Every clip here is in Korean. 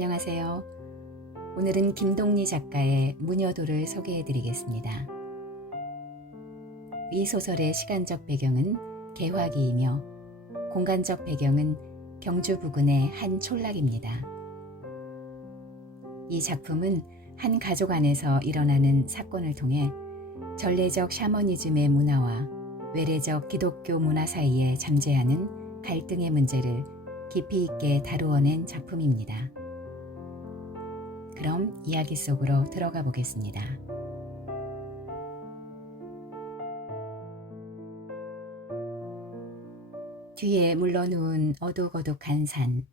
안녕하세요. 오늘은 김동리 작가의 무녀도를 소개해 드리겠습니다. 이 소설의 시간적 배경은 개화기이며 공간적 배경은 경주 부근의 한 촌락입니다. 이 작품은 한 가족 안에서 일어나는 사건을 통해 전래적 샤머니즘의 문화와 외래적 기독교 문화 사이에 잠재하는 갈등의 문제를 깊이 있게 다루어낸 작품입니다. 그럼 이야기 속으로 들어가 보겠습니다. 뒤에 물러누운 어둑어둑한 산,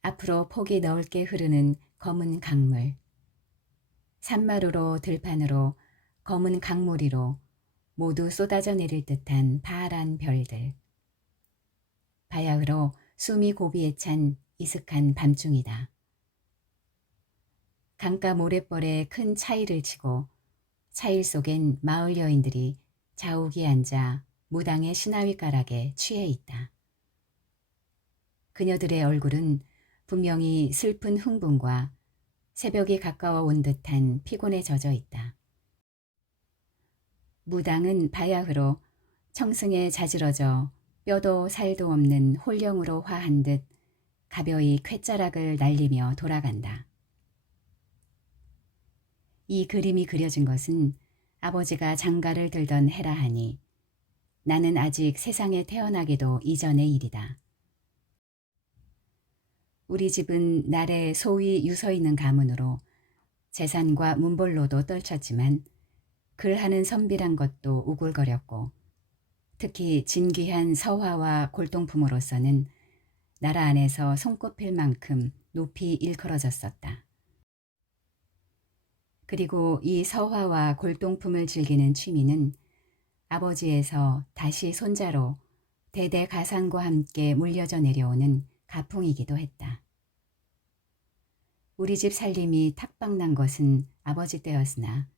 앞으로 폭이 넓게 흐르는 검은 강물, 산마루로 들판으로 검은 강모리로 모두 쏟아져 내릴 듯한 파란 별들. 바야흐로 숨이 고비에 찬 이슥한 밤중이다. 강가 모래벌에 큰 차일을 치고 차일 속엔 마을 여인들이 자욱이 앉아 무당의 신하위가락에 취해 있다. 그녀들의 얼굴은 분명히 슬픈 흥분과 새벽이 가까워 온 듯한 피곤에 젖어 있다. 무당은 바야흐로 청승에 자지러져 뼈도 살도 없는 홀령으로 화한 듯 가벼이 쾌자락을 날리며 돌아간다. 이 그림이 그려진 것은 아버지가 장가를 들던 해라 하니 나는 아직 세상에 태어나기도 이전의 일이다. 우리 집은 날에 소위 유서 있는 가문으로 재산과 문벌로도 떨쳤지만 글하는 선비란 것도 우글거렸고 특히 진귀한 서화와 골동품으로서는 나라 안에서 손꼽힐 만큼 높이 일컬어졌었다. 그리고 이 서화와 골동품을 즐기는 취미는 아버지에서 다시 손자로 대대 가상과 함께 물려져 내려오는 가풍이기도 했다. 우리 집 살림이 탁방난 것은 아버지 때였으나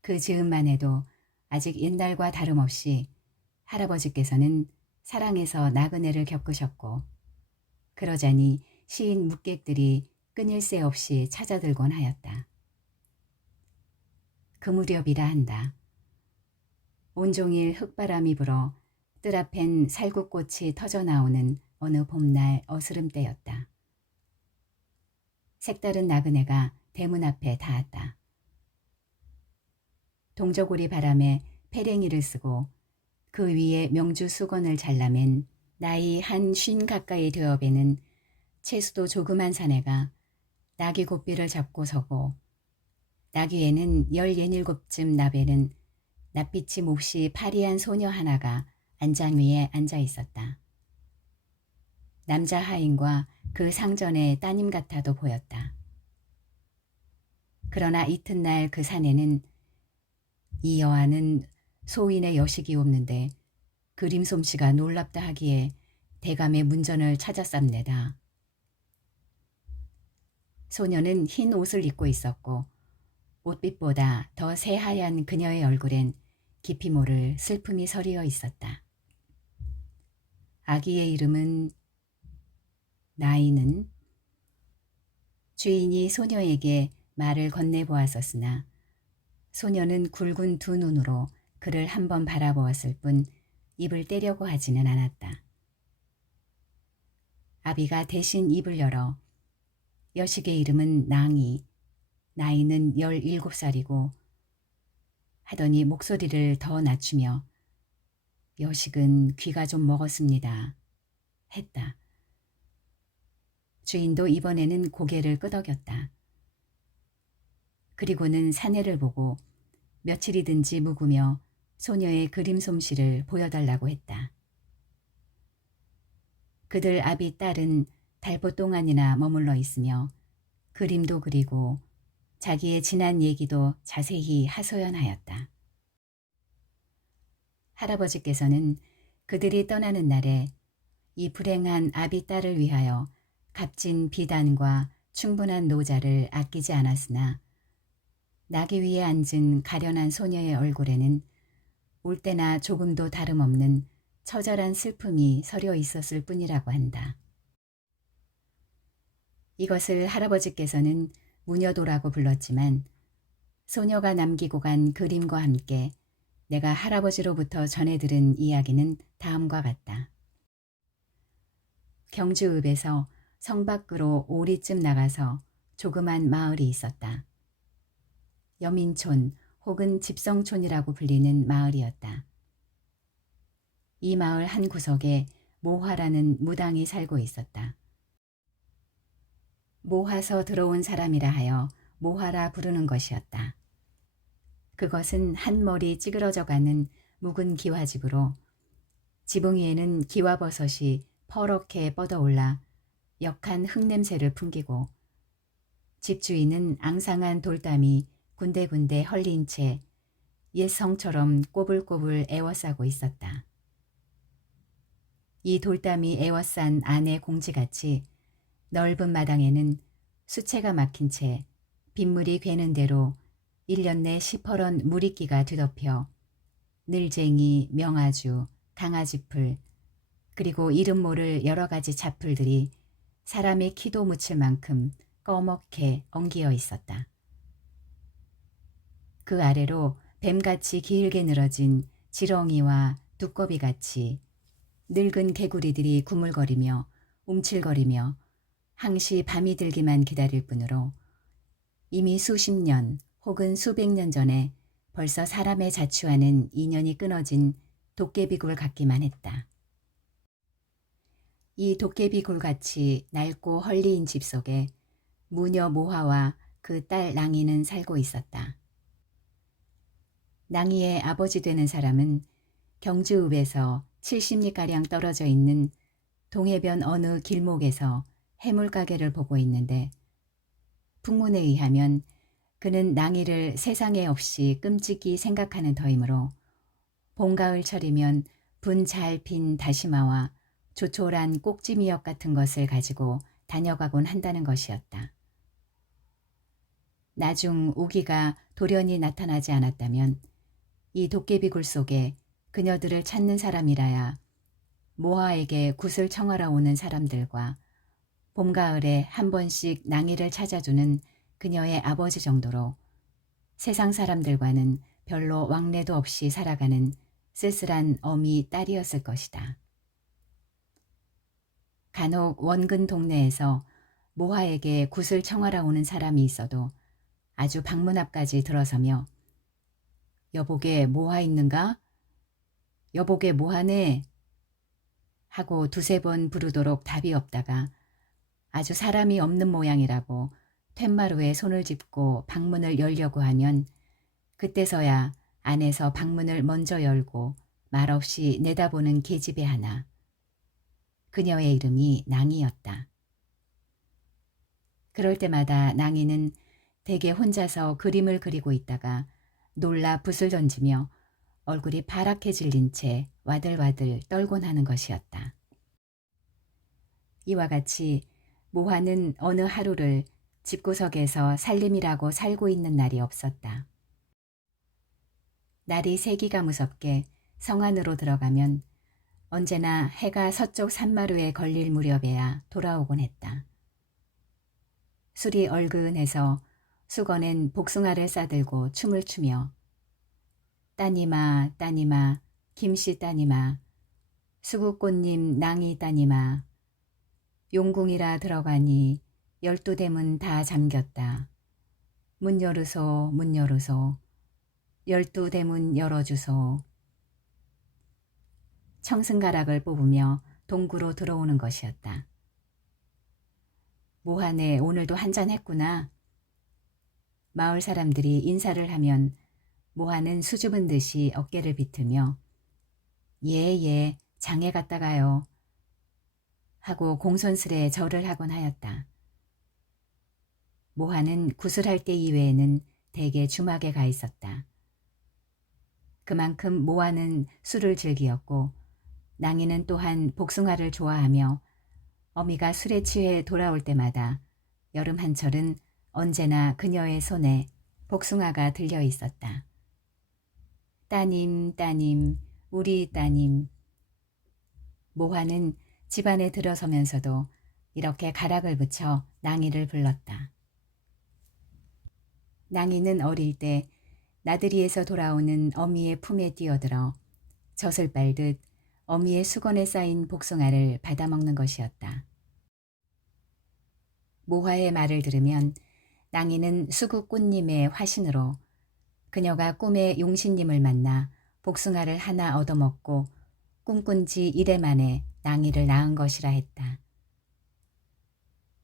그 즈음만 해도 아직 옛날과 다름없이 할아버지께서는 사랑에서 나그네를 겪으셨고 그러자니 시인 묵객들이 끊일 새 없이 찾아들곤 하였다. 그 무렵이라 한다. 온종일 흙바람이 불어 뜰 앞엔 살구꽃이 터져 나오는 어느 봄날 어스름 때였다. 색다른 나그네가 대문 앞에 닿았다. 동저고리 바람에 페랭이를 쓰고 그 위에 명주 수건을 잘라맨 나이 한 50 가까이 되어배는 채수도 조그만 사내가 나귀 고삐를 잡고 서고 나귀에는 17쯤 나베는 낯빛이 몹시 파리한 소녀 하나가 안장 위에 앉아 있었다. 남자 하인과 그 상전의 따님 같아도 보였다. 그러나 이튿날 그 사내는 이 여아는 소인의 여식이 없는데 그림 솜씨가 놀랍다 하기에 대감의 문전을 찾았sab니다. 소녀는 흰 옷을 입고 있었고 옷빛보다 더 새하얀 그녀의 얼굴엔 깊이 모를 슬픔이 서리어 있었다. 아기의 이름은 나이는 주인이 소녀에게 말을 건네보았었으나 소녀는 굵은 두 눈으로 그를 한번 바라보았을 뿐 입을 떼려고 하지는 않았다. 아비가 대신 입을 열어 여식의 이름은 낭이, 나이는 17살이고 하더니 목소리를 더 낮추며 여식은 귀가 좀 먹었습니다. 했다. 주인도 이번에는 고개를 끄덕였다. 그리고는 사내를 보고 며칠이든지 묵으며 소녀의 그림 솜씨를 보여달라고 했다. 그들 아비 딸은 달보 동안이나 머물러 있으며 그림도 그리고 자기의 지난 얘기도 자세히 하소연하였다. 할아버지께서는 그들이 떠나는 날에 이 불행한 아비 딸을 위하여 값진 비단과 충분한 노자를 아끼지 않았으나 나귀 위에 앉은 가련한 소녀의 얼굴에는 올 때나 조금도 다름없는 처절한 슬픔이 서려 있었을 뿐이라고 한다. 이것을 할아버지께서는 무녀도라고 불렀지만 소녀가 남기고 간 그림과 함께 내가 할아버지로부터 전해 들은 이야기는 다음과 같다. 경주읍에서 성 밖으로 오리쯤 나가서 조그만 마을이 있었다. 여민촌 혹은 집성촌이라고 불리는 마을이었다. 이 마을 한 구석에 모화라는 무당이 살고 있었다. 모화서 들어온 사람이라 하여 모화라 부르는 것이었다. 그것은 한 머리 찌그러져가는 묵은 기와집으로 지붕 위에는 기와버섯이 퍼렇게 뻗어올라 역한 흙냄새를 풍기고 집주인은 앙상한 돌담이 군데군데 헐린 채 옛 성처럼 꼬불꼬불 에워싸고 있었다. 이 돌담이 에워싼 안의 공지같이 넓은 마당에는 수채가 막힌 채 빗물이 괴는 대로 1년 내 시퍼런 물이끼가 뒤덮여 늘쟁이, 명아주, 강아지풀 그리고 이름 모를 여러 가지 잡풀들이 사람의 키도 묻힐 만큼 꺼멓게 엉기어 있었다. 그 아래로 뱀같이 길게 늘어진 지렁이와 두꺼비같이 늙은 개구리들이 구물거리며 움찔거리며 항시 밤이 들기만 기다릴 뿐으로 이미 수십 년 혹은 수백 년 전에 벌써 사람의 자취와는 인연이 끊어진 도깨비굴 같기만 했다. 이 도깨비굴같이 낡고 헐리인 집 속에 무녀 모화와 그 딸 낭이는 살고 있었다. 낭이의 아버지 되는 사람은 경주읍에서 70리가량 떨어져 있는 동해변 어느 길목에서 해물가게를 보고 있는데 풍문에 의하면 그는 낭이를 세상에 없이 끔찍이 생각하는 터이므로 봄가을철이면 분 잘 핀 다시마와 조촐한 꼭지미역 같은 것을 가지고 다녀가곤 한다는 것이었다. 나중 우기가 돌연히 나타나지 않았다면 이 도깨비굴 속에 그녀들을 찾는 사람이라야 모아에게 굿을 청하러 오는 사람들과 봄가을에 한 번씩 낭이를 찾아주는 그녀의 아버지 정도로 세상 사람들과는 별로 왕래도 없이 살아가는 쓸쓸한 어미 딸이었을 것이다. 간혹 원근 동네에서 모화에게 굿을 청하러 오는 사람이 있어도 아주 방문 앞까지 들어서며 여보게 모화 있는가? 여보게 모화네? 하고 두세 번 부르도록 답이 없다가 아주 사람이 없는 모양이라고 툇마루에 손을 짚고 방문을 열려고 하면 그때서야 안에서 방문을 먼저 열고 말없이 내다보는 계집애 하나. 그녀의 이름이 낭이었다. 그럴 때마다 낭이는 대개 혼자서 그림을 그리고 있다가 놀라 붓을 던지며 얼굴이 파랗게 질린 채 와들와들 떨곤 하는 것이었다. 이와 같이 모화는 어느 하루를 집구석에서 살림이라고 살고 있는 날이 없었다. 날이 새기가 무섭게 성 안으로 들어가면 언제나 해가 서쪽 산마루에 걸릴 무렵에야 돌아오곤 했다. 술이 얼그은해서 수건엔 복숭아를 싸들고 춤을 추며 따님아 따님아 김씨 따님아 수국꽃님 낭이 따님아 용궁이라 들어가니 12대문 다 잠겼다. 문 열으소 문 열으소 12대문 열어주소. 청승가락을 뽑으며 동구로 들어오는 것이었다. 모하네 오늘도 한잔 했구나. 마을 사람들이 인사를 하면 모하는 수줍은 듯이 어깨를 비틀며 예, 장에 갔다가요. 하고 공손스레 절을 하곤 하였다. 모하는 구슬할 때 이외에는 대개 주막에 가 있었다. 그만큼 모하는 술을 즐기었고 낭이는 또한 복숭아를 좋아하며 어미가 술에 취해 돌아올 때마다 여름 한철은 언제나 그녀의 손에 복숭아가 들려 있었다. 따님, 따님, 우리 따님. 모하는 집안에 들어서면서도 이렇게 가락을 붙여 낭이를 불렀다. 낭이는 어릴 때 나들이에서 돌아오는 어미의 품에 뛰어들어 젖을 빨듯 어미의 수건에 쌓인 복숭아를 받아먹는 것이었다. 모화의 말을 들으면 낭이는 수국 꽃님의 화신으로 그녀가 꿈에 용신님을 만나 복숭아를 하나 얻어먹고 꿈꾼 지 이래 만에 낭이를 낳은 것이라 했다.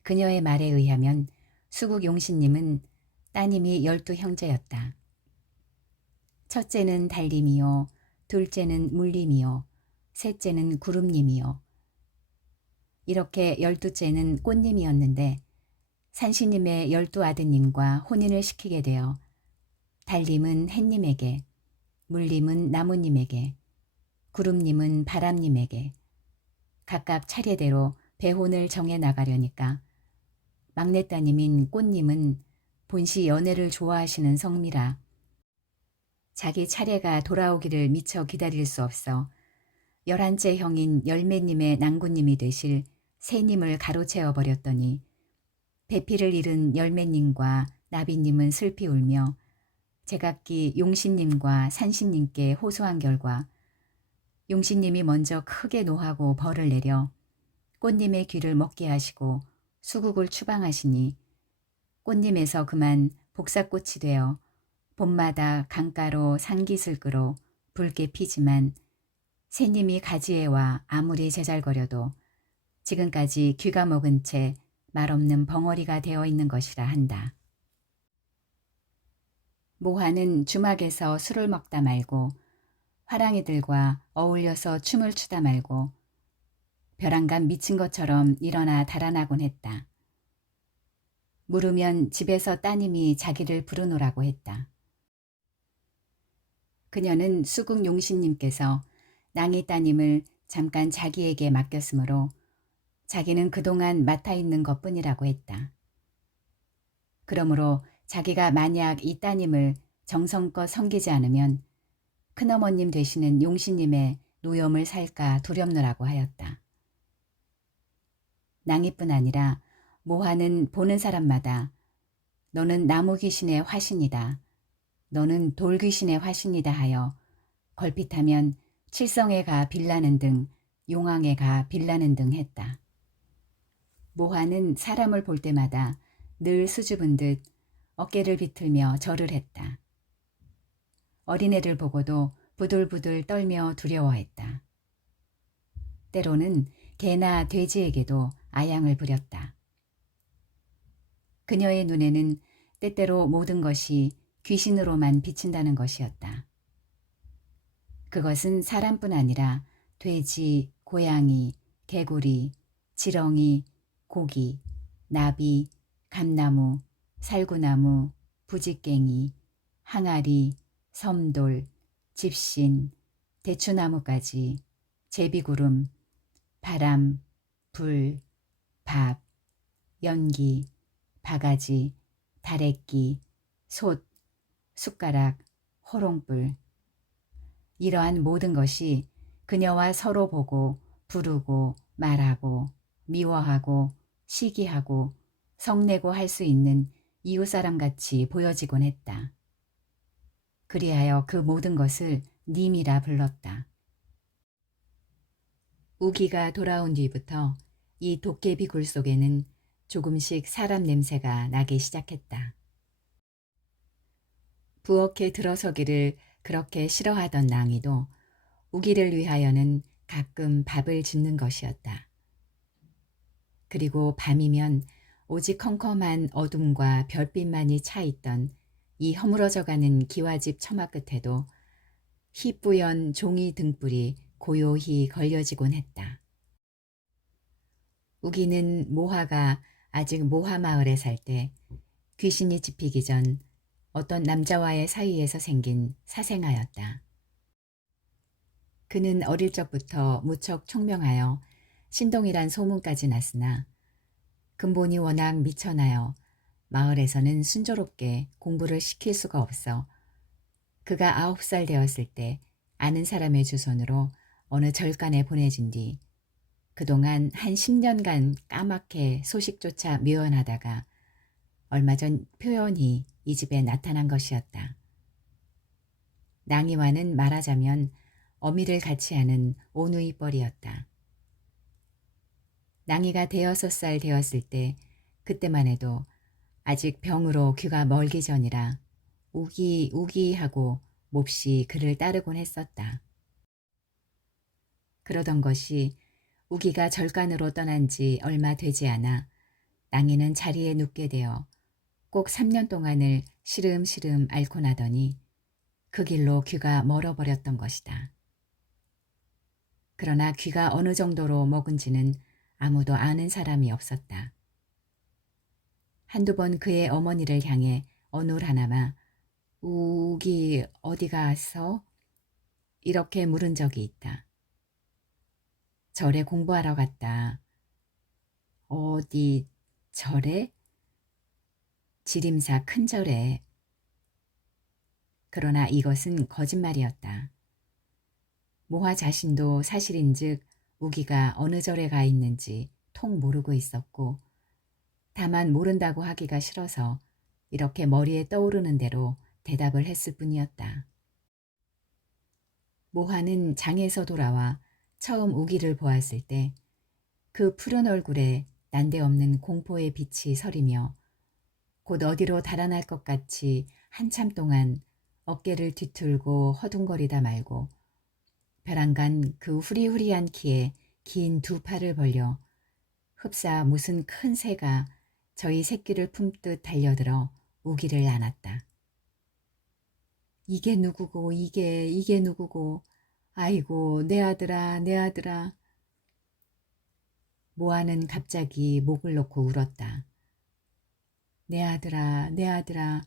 그녀의 말에 의하면 수국 용신님은 따님이 12형제였다. 첫째는 달님이요, 둘째는 물님이요, 셋째는 구름님이요. 이렇게 12째는 꽃님이었는데 산신님의 12아드님과 혼인을 시키게 되어 달님은 햇님에게, 물님은 나무님에게, 구름님은 바람님에게 각각 차례대로 배혼을 정해 나가려니까 막내따님인 꽃님은 본시 연애를 좋아하시는 성미라 자기 차례가 돌아오기를 미처 기다릴 수 없어 11째 형인 열매님의 낭구님이 되실 새님을 가로채워 버렸더니 배필을 잃은 열매님과 나비님은 슬피 울며 제각기 용신님과 산신님께 호소한 결과 용신님이 먼저 크게 노하고 벌을 내려 꽃님의 귀를 먹게 하시고 수국을 추방하시니 꽃님에서 그만 복사꽃이 되어 봄마다 강가로 산기슭으로 붉게 피지만 새님이 가지에 와 아무리 제잘거려도 지금까지 귀가 먹은 채 말없는 벙어리가 되어 있는 것이라 한다. 모하는 주막에서 술을 먹다 말고 화랑이들과 어울려서 춤을 추다 말고 벼랑간 미친 것처럼 일어나 달아나곤 했다. 물으면 집에서 따님이 자기를 부르노라고 했다. 그녀는 수국 용신님께서 낭이 따님을 잠깐 자기에게 맡겼으므로 자기는 그동안 맡아 있는 것뿐이라고 했다. 그러므로 자기가 만약 이 따님을 정성껏 섬기지 않으면 큰어머님 되시는 용신님의 노염을 살까 두렵노라고 하였다. 낭이뿐 아니라 모하는 보는 사람마다 너는 나무 귀신의 화신이다. 너는 돌 귀신의 화신이다 하여 걸핏하면 칠성에 가 빌라는 등 용왕에 가 빌라는 등 했다. 모하는 사람을 볼 때마다 늘 수줍은 듯 어깨를 비틀며 절을 했다. 어린애를 보고도 부들부들 떨며 두려워했다. 때로는 개나 돼지에게도 아양을 부렸다. 그녀의 눈에는 때때로 모든 것이 귀신으로만 비친다는 것이었다. 그것은 사람뿐 아니라 돼지, 고양이, 개구리, 지렁이, 고기, 나비, 감나무, 살구나무, 부직갱이, 항아리, 섬돌, 집신, 대추나무까지, 제비구름, 바람, 불, 밥, 연기, 바가지, 다래끼, 솥, 숟가락, 호롱불. 이러한 모든 것이 그녀와 서로 보고 부르고 말하고 미워하고 시기하고 성내고 할 수 있는 이웃사람같이 보여지곤 했다. 그리하여 그 모든 것을 님이라 불렀다. 우기가 돌아온 뒤부터 이 도깨비 굴 속에는 조금씩 사람 냄새가 나기 시작했다. 부엌에 들어서기를 그렇게 싫어하던 낭이도 우기를 위하여는 가끔 밥을 짓는 것이었다. 그리고 밤이면 오직 컴컴한 어둠과 별빛만이 차있던 이 허물어져가는 기와집 처마 끝에도 희뿌연 종이 등불이 고요히 걸려지곤 했다. 우기는 모하가 아직 모하마을에 살 때 귀신이 집히기 전 어떤 남자와의 사이에서 생긴 사생아였다. 그는 어릴 적부터 무척 총명하여 신동이란 소문까지 났으나 근본이 워낙 미천하여 마을에서는 순조롭게 공부를 시킬 수가 없어 그가 9살 되었을 때 아는 사람의 주선으로 어느 절간에 보내진 뒤 그동안 한 10년간 까맣게 소식조차 묘연하다가 얼마 전 표현이 이 집에 나타난 것이었다. 낭이와는 말하자면 어미를 같이 하는 오누이뻘이었다. 낭이가 6살 되었을 때 그때만 해도 아직 병으로 귀가 멀기 전이라 우기 우기 하고 몹시 그를 따르곤 했었다. 그러던 것이 우기가 절간으로 떠난 지 얼마 되지 않아 낭이는 자리에 눕게 되어 꼭 3년 동안을 시름시름 앓고 나더니 그 길로 귀가 멀어버렸던 것이다. 그러나 귀가 어느 정도로 먹은지는 아무도 아는 사람이 없었다. 한두 번 그의 어머니를 향해 어눌하나마 우기 어디 가서? 이렇게 물은 적이 있다. 절에 공부하러 갔다. 어디 절에? 지림사 큰 절에. 그러나 이것은 거짓말이었다. 모화 자신도 사실인즉 우기가 어느 절에 가 있는지 통 모르고 있었고 다만 모른다고 하기가 싫어서 이렇게 머리에 떠오르는 대로 대답을 했을 뿐이었다. 모화는 장에서 돌아와 처음 우기를 보았을 때 그 푸른 얼굴에 난데없는 공포의 빛이 서리며 곧 어디로 달아날 것 같이 한참 동안 어깨를 뒤틀고 허둥거리다 말고 벼랑간 그 후리후리한 키에 긴 두 팔을 벌려 흡사 무슨 큰 새가 저희 새끼를 품듯 달려들어 우기를 안았다. 이게 누구고 이게 누구고 아이고 내 아들아 내 아들아. 모아는 갑자기 목을 놓고 울었다. 내 아들아 내 아들아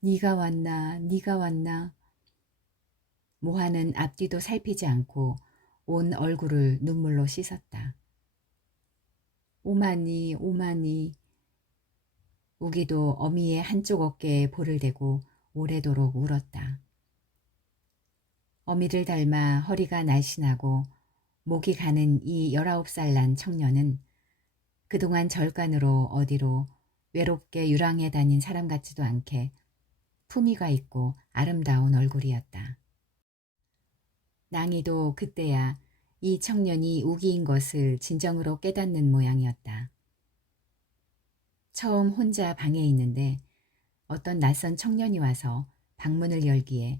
네가 왔나 네가 왔나. 모아는 앞뒤도 살피지 않고 온 얼굴을 눈물로 씻었다. 오마니 오마니. 우기도 어미의 한쪽 어깨에 볼을 대고 오래도록 울었다. 어미를 닮아 허리가 날씬하고 목이 가는 이 19살 난 청년은 그동안 절간으로 어디로 외롭게 유랑해 다닌 사람 같지도 않게 품위가 있고 아름다운 얼굴이었다. 낭이도 그때야 이 청년이 우기인 것을 진정으로 깨닫는 모양이었다. 처음 혼자 방에 있는데 어떤 낯선 청년이 와서 방문을 열기에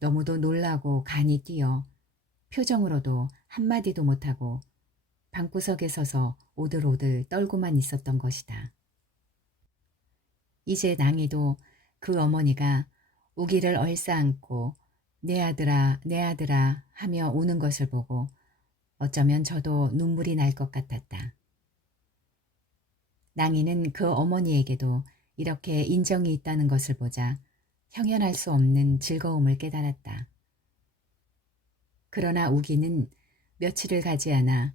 너무도 놀라고 간이 뛰어 표정으로도 한마디도 못하고 방구석에 서서 오들오들 떨고만 있었던 것이다. 이제 낭이도 그 어머니가 우기를 얼싸안고 내 아들아 하며 우는 것을 보고 어쩌면 저도 눈물이 날 것 같았다. 낭이는 그 어머니에게도 이렇게 인정이 있다는 것을 보자 형연할 수 없는 즐거움을 깨달았다. 그러나 우기는 며칠을 가지 않아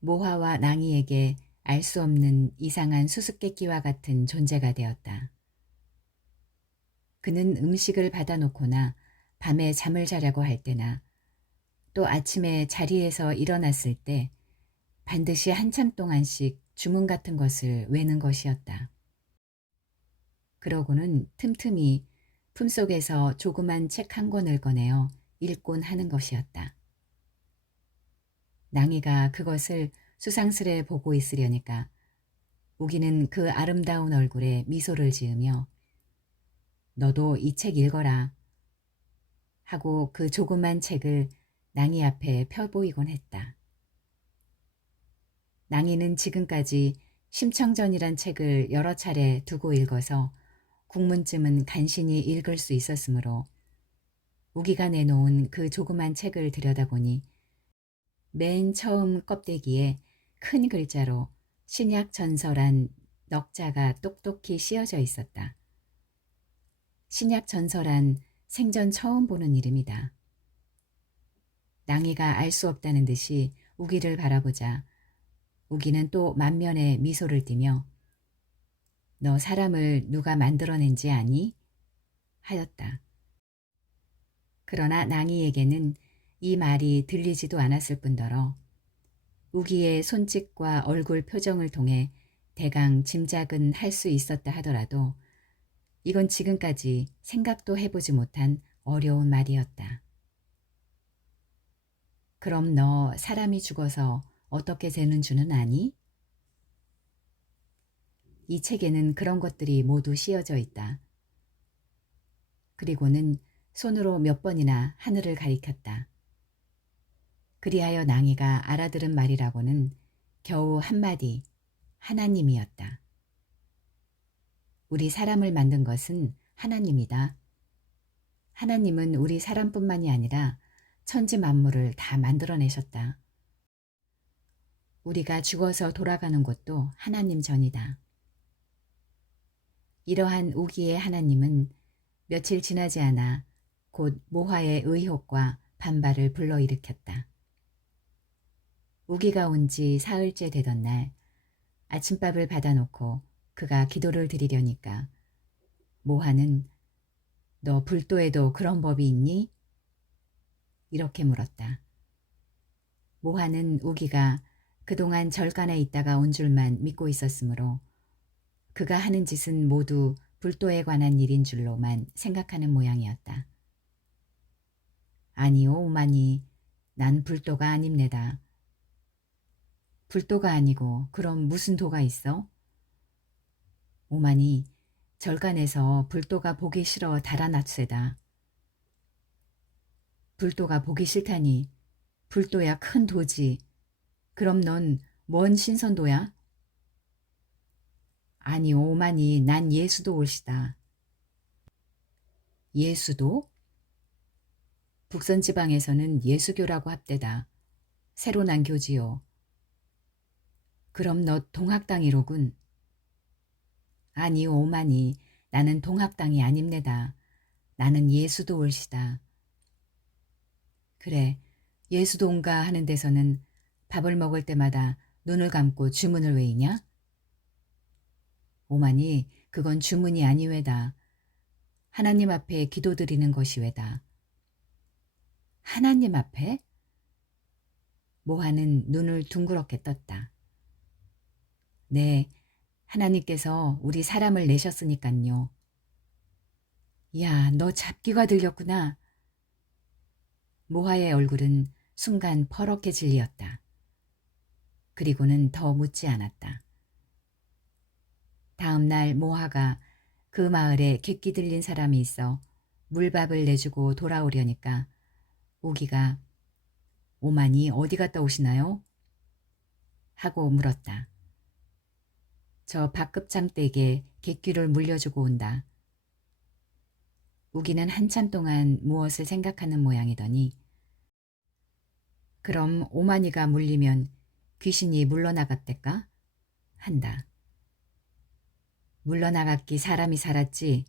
모화와 낭이에게 알 수 없는 이상한 수수께끼와 같은 존재가 되었다. 그는 음식을 받아놓거나 밤에 잠을 자려고 할 때나 또 아침에 자리에서 일어났을 때 반드시 한참 동안씩 주문 같은 것을 외는 것이었다. 그러고는 틈틈이 품속에서 조그만 책 한 권을 꺼내어 읽곤 하는 것이었다. 낭이가 그것을 수상스레 보고 있으려니까 우기는 그 아름다운 얼굴에 미소를 지으며 너도 이 책 읽어라 하고 그 조그만 책을 낭이 앞에 펴보이곤 했다. 낭이는 지금까지 심청전이란 책을 여러 차례 두고 읽어서 국문쯤은 간신히 읽을 수 있었으므로 우기가 내놓은 그 조그만 책을 들여다보니 맨 처음 껍데기에 큰 글자로 신약전설한 넉자가 똑똑히 씌어져 있었다. 신약전설한 생전 처음 보는 이름이다. 낭이가 알 수 없다는 듯이 우기를 바라보자 우기는 또 만면에 미소를 띠며 너 사람을 누가 만들어낸지 아니? 하였다. 그러나 낭이에게는 이 말이 들리지도 않았을 뿐더러 우기의 손짓과 얼굴 표정을 통해 대강 짐작은 할 수 있었다 하더라도 이건 지금까지 생각도 해보지 못한 어려운 말이었다. 그럼 너 사람이 죽어서 어떻게 되는 줄은 아니? 이 책에는 그런 것들이 모두 씌어져 있다. 그리고는 손으로 몇 번이나 하늘을 가리켰다. 그리하여 낭이가 알아들은 말이라고는 겨우 한마디 하나님이었다. 우리 사람을 만든 것은 하나님이다. 하나님은 우리 사람뿐만이 아니라 천지 만물을 다 만들어내셨다. 우리가 죽어서 돌아가는 곳도 하나님 전이다. 이러한 우기의 하나님은 며칠 지나지 않아 곧 모화의 의혹과 반발을 불러일으켰다. 우기가 온 지 사흘째 되던 날 아침밥을 받아놓고 그가 기도를 드리려니까 모화는 너 불도에도 그런 법이 있니? 이렇게 물었다. 모화는 우기가 그동안 절간에 있다가 온 줄만 믿고 있었으므로 그가 하는 짓은 모두 불도에 관한 일인 줄로만 생각하는 모양이었다. 아니요, 오마니, 난 불도가 아닙니다. 불도가 아니고 그럼 무슨 도가 있어? 오마니, 절간에서 불도가 보기 싫어 달아났쇠다. 불도가 보기 싫다니 불도야 큰 도지. 그럼 넌 뭔 신선도야? 아니 오마니 난 예수도 올시다. 예수도? 북선지방에서는 예수교라고 합대다. 새로 난 교지요. 그럼 너 동학당이로군. 아니 오마니 나는 동학당이 아닙니다. 나는 예수도 올시다. 그래 예수도 온가 하는 데서는 밥을 먹을 때마다 눈을 감고 주문을 외이냐? 오마니 그건 주문이 아니외다. 하나님 앞에 기도드리는 것이 외다. 하나님 앞에? 모하는 눈을 둥그렇게 떴다. 네, 하나님께서 우리 사람을 내셨으니깐요. 야, 너 잡기가 들렸구나. 모하의 얼굴은 순간 퍼렇게 질리었다. 그리고는 더 묻지 않았다. 다음 날 모하가 그 마을에 객기 들린 사람이 있어 물밥을 내주고 돌아오려니까 우기가 오마니 어디 갔다 오시나요? 하고 물었다. 저 박급장댁에 객귀를 물려주고 온다. 우기는 한참 동안 무엇을 생각하는 모양이더니 그럼 오마니가 물리면 귀신이 물러나갔댔까? 한다. 물러나갔기 사람이 살았지.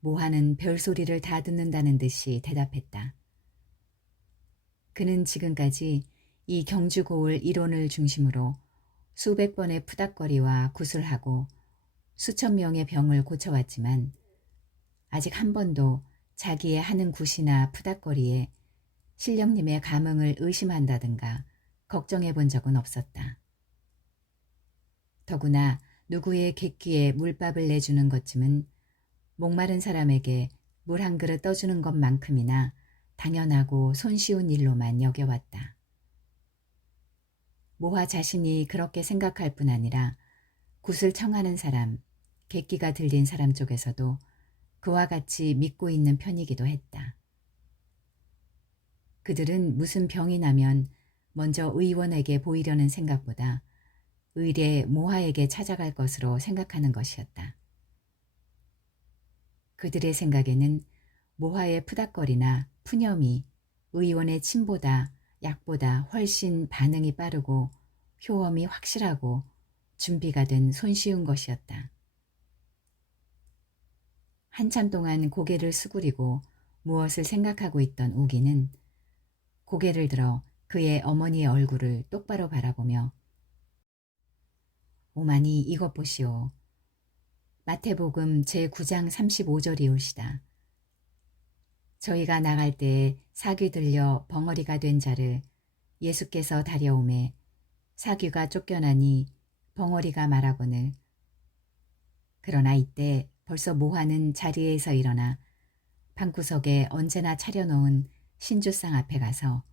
모하는 별소리를 다 듣는다는 듯이 대답했다. 그는 지금까지 이 경주고을 이론을 중심으로 수백 번의 푸닥거리와 구술하고 수천 명의 병을 고쳐왔지만 아직 한 번도 자기의 하는 굿이나 푸닥거리에 신령님의 감흥을 의심한다든가 걱정해 본 적은 없었다. 더구나 누구의 객귀에 물밥을 내주는 것쯤은 목마른 사람에게 물 한 그릇 떠주는 것만큼이나 당연하고 손쉬운 일로만 여겨왔다. 모화 자신이 그렇게 생각할 뿐 아니라 굿을 청하는 사람, 객기가 들린 사람 쪽에서도 그와 같이 믿고 있는 편이기도 했다. 그들은 무슨 병이 나면 먼저 의원에게 보이려는 생각보다 의례 모하에게 찾아갈 것으로 생각하는 것이었다. 그들의 생각에는 모하의 푸닥거리나 푸념이 의원의 침보다 약보다 훨씬 반응이 빠르고 효험이 확실하고 준비가 된 손쉬운 것이었다. 한참 동안 고개를 수그리고 무엇을 생각하고 있던 우기는 고개를 들어 그의 어머니의 얼굴을 똑바로 바라보며 오마니 이것 보시오. 마태복음 제9장 35절이올시다. 저희가 나갈 때에 사귀 들려 벙어리가 된 자를 예수께서 달려오매 사귀가 쫓겨나니 벙어리가 말하거늘. 그러나 이때 벌써 모하는 자리에서 일어나 방구석에 언제나 차려놓은 신주상 앞에 가서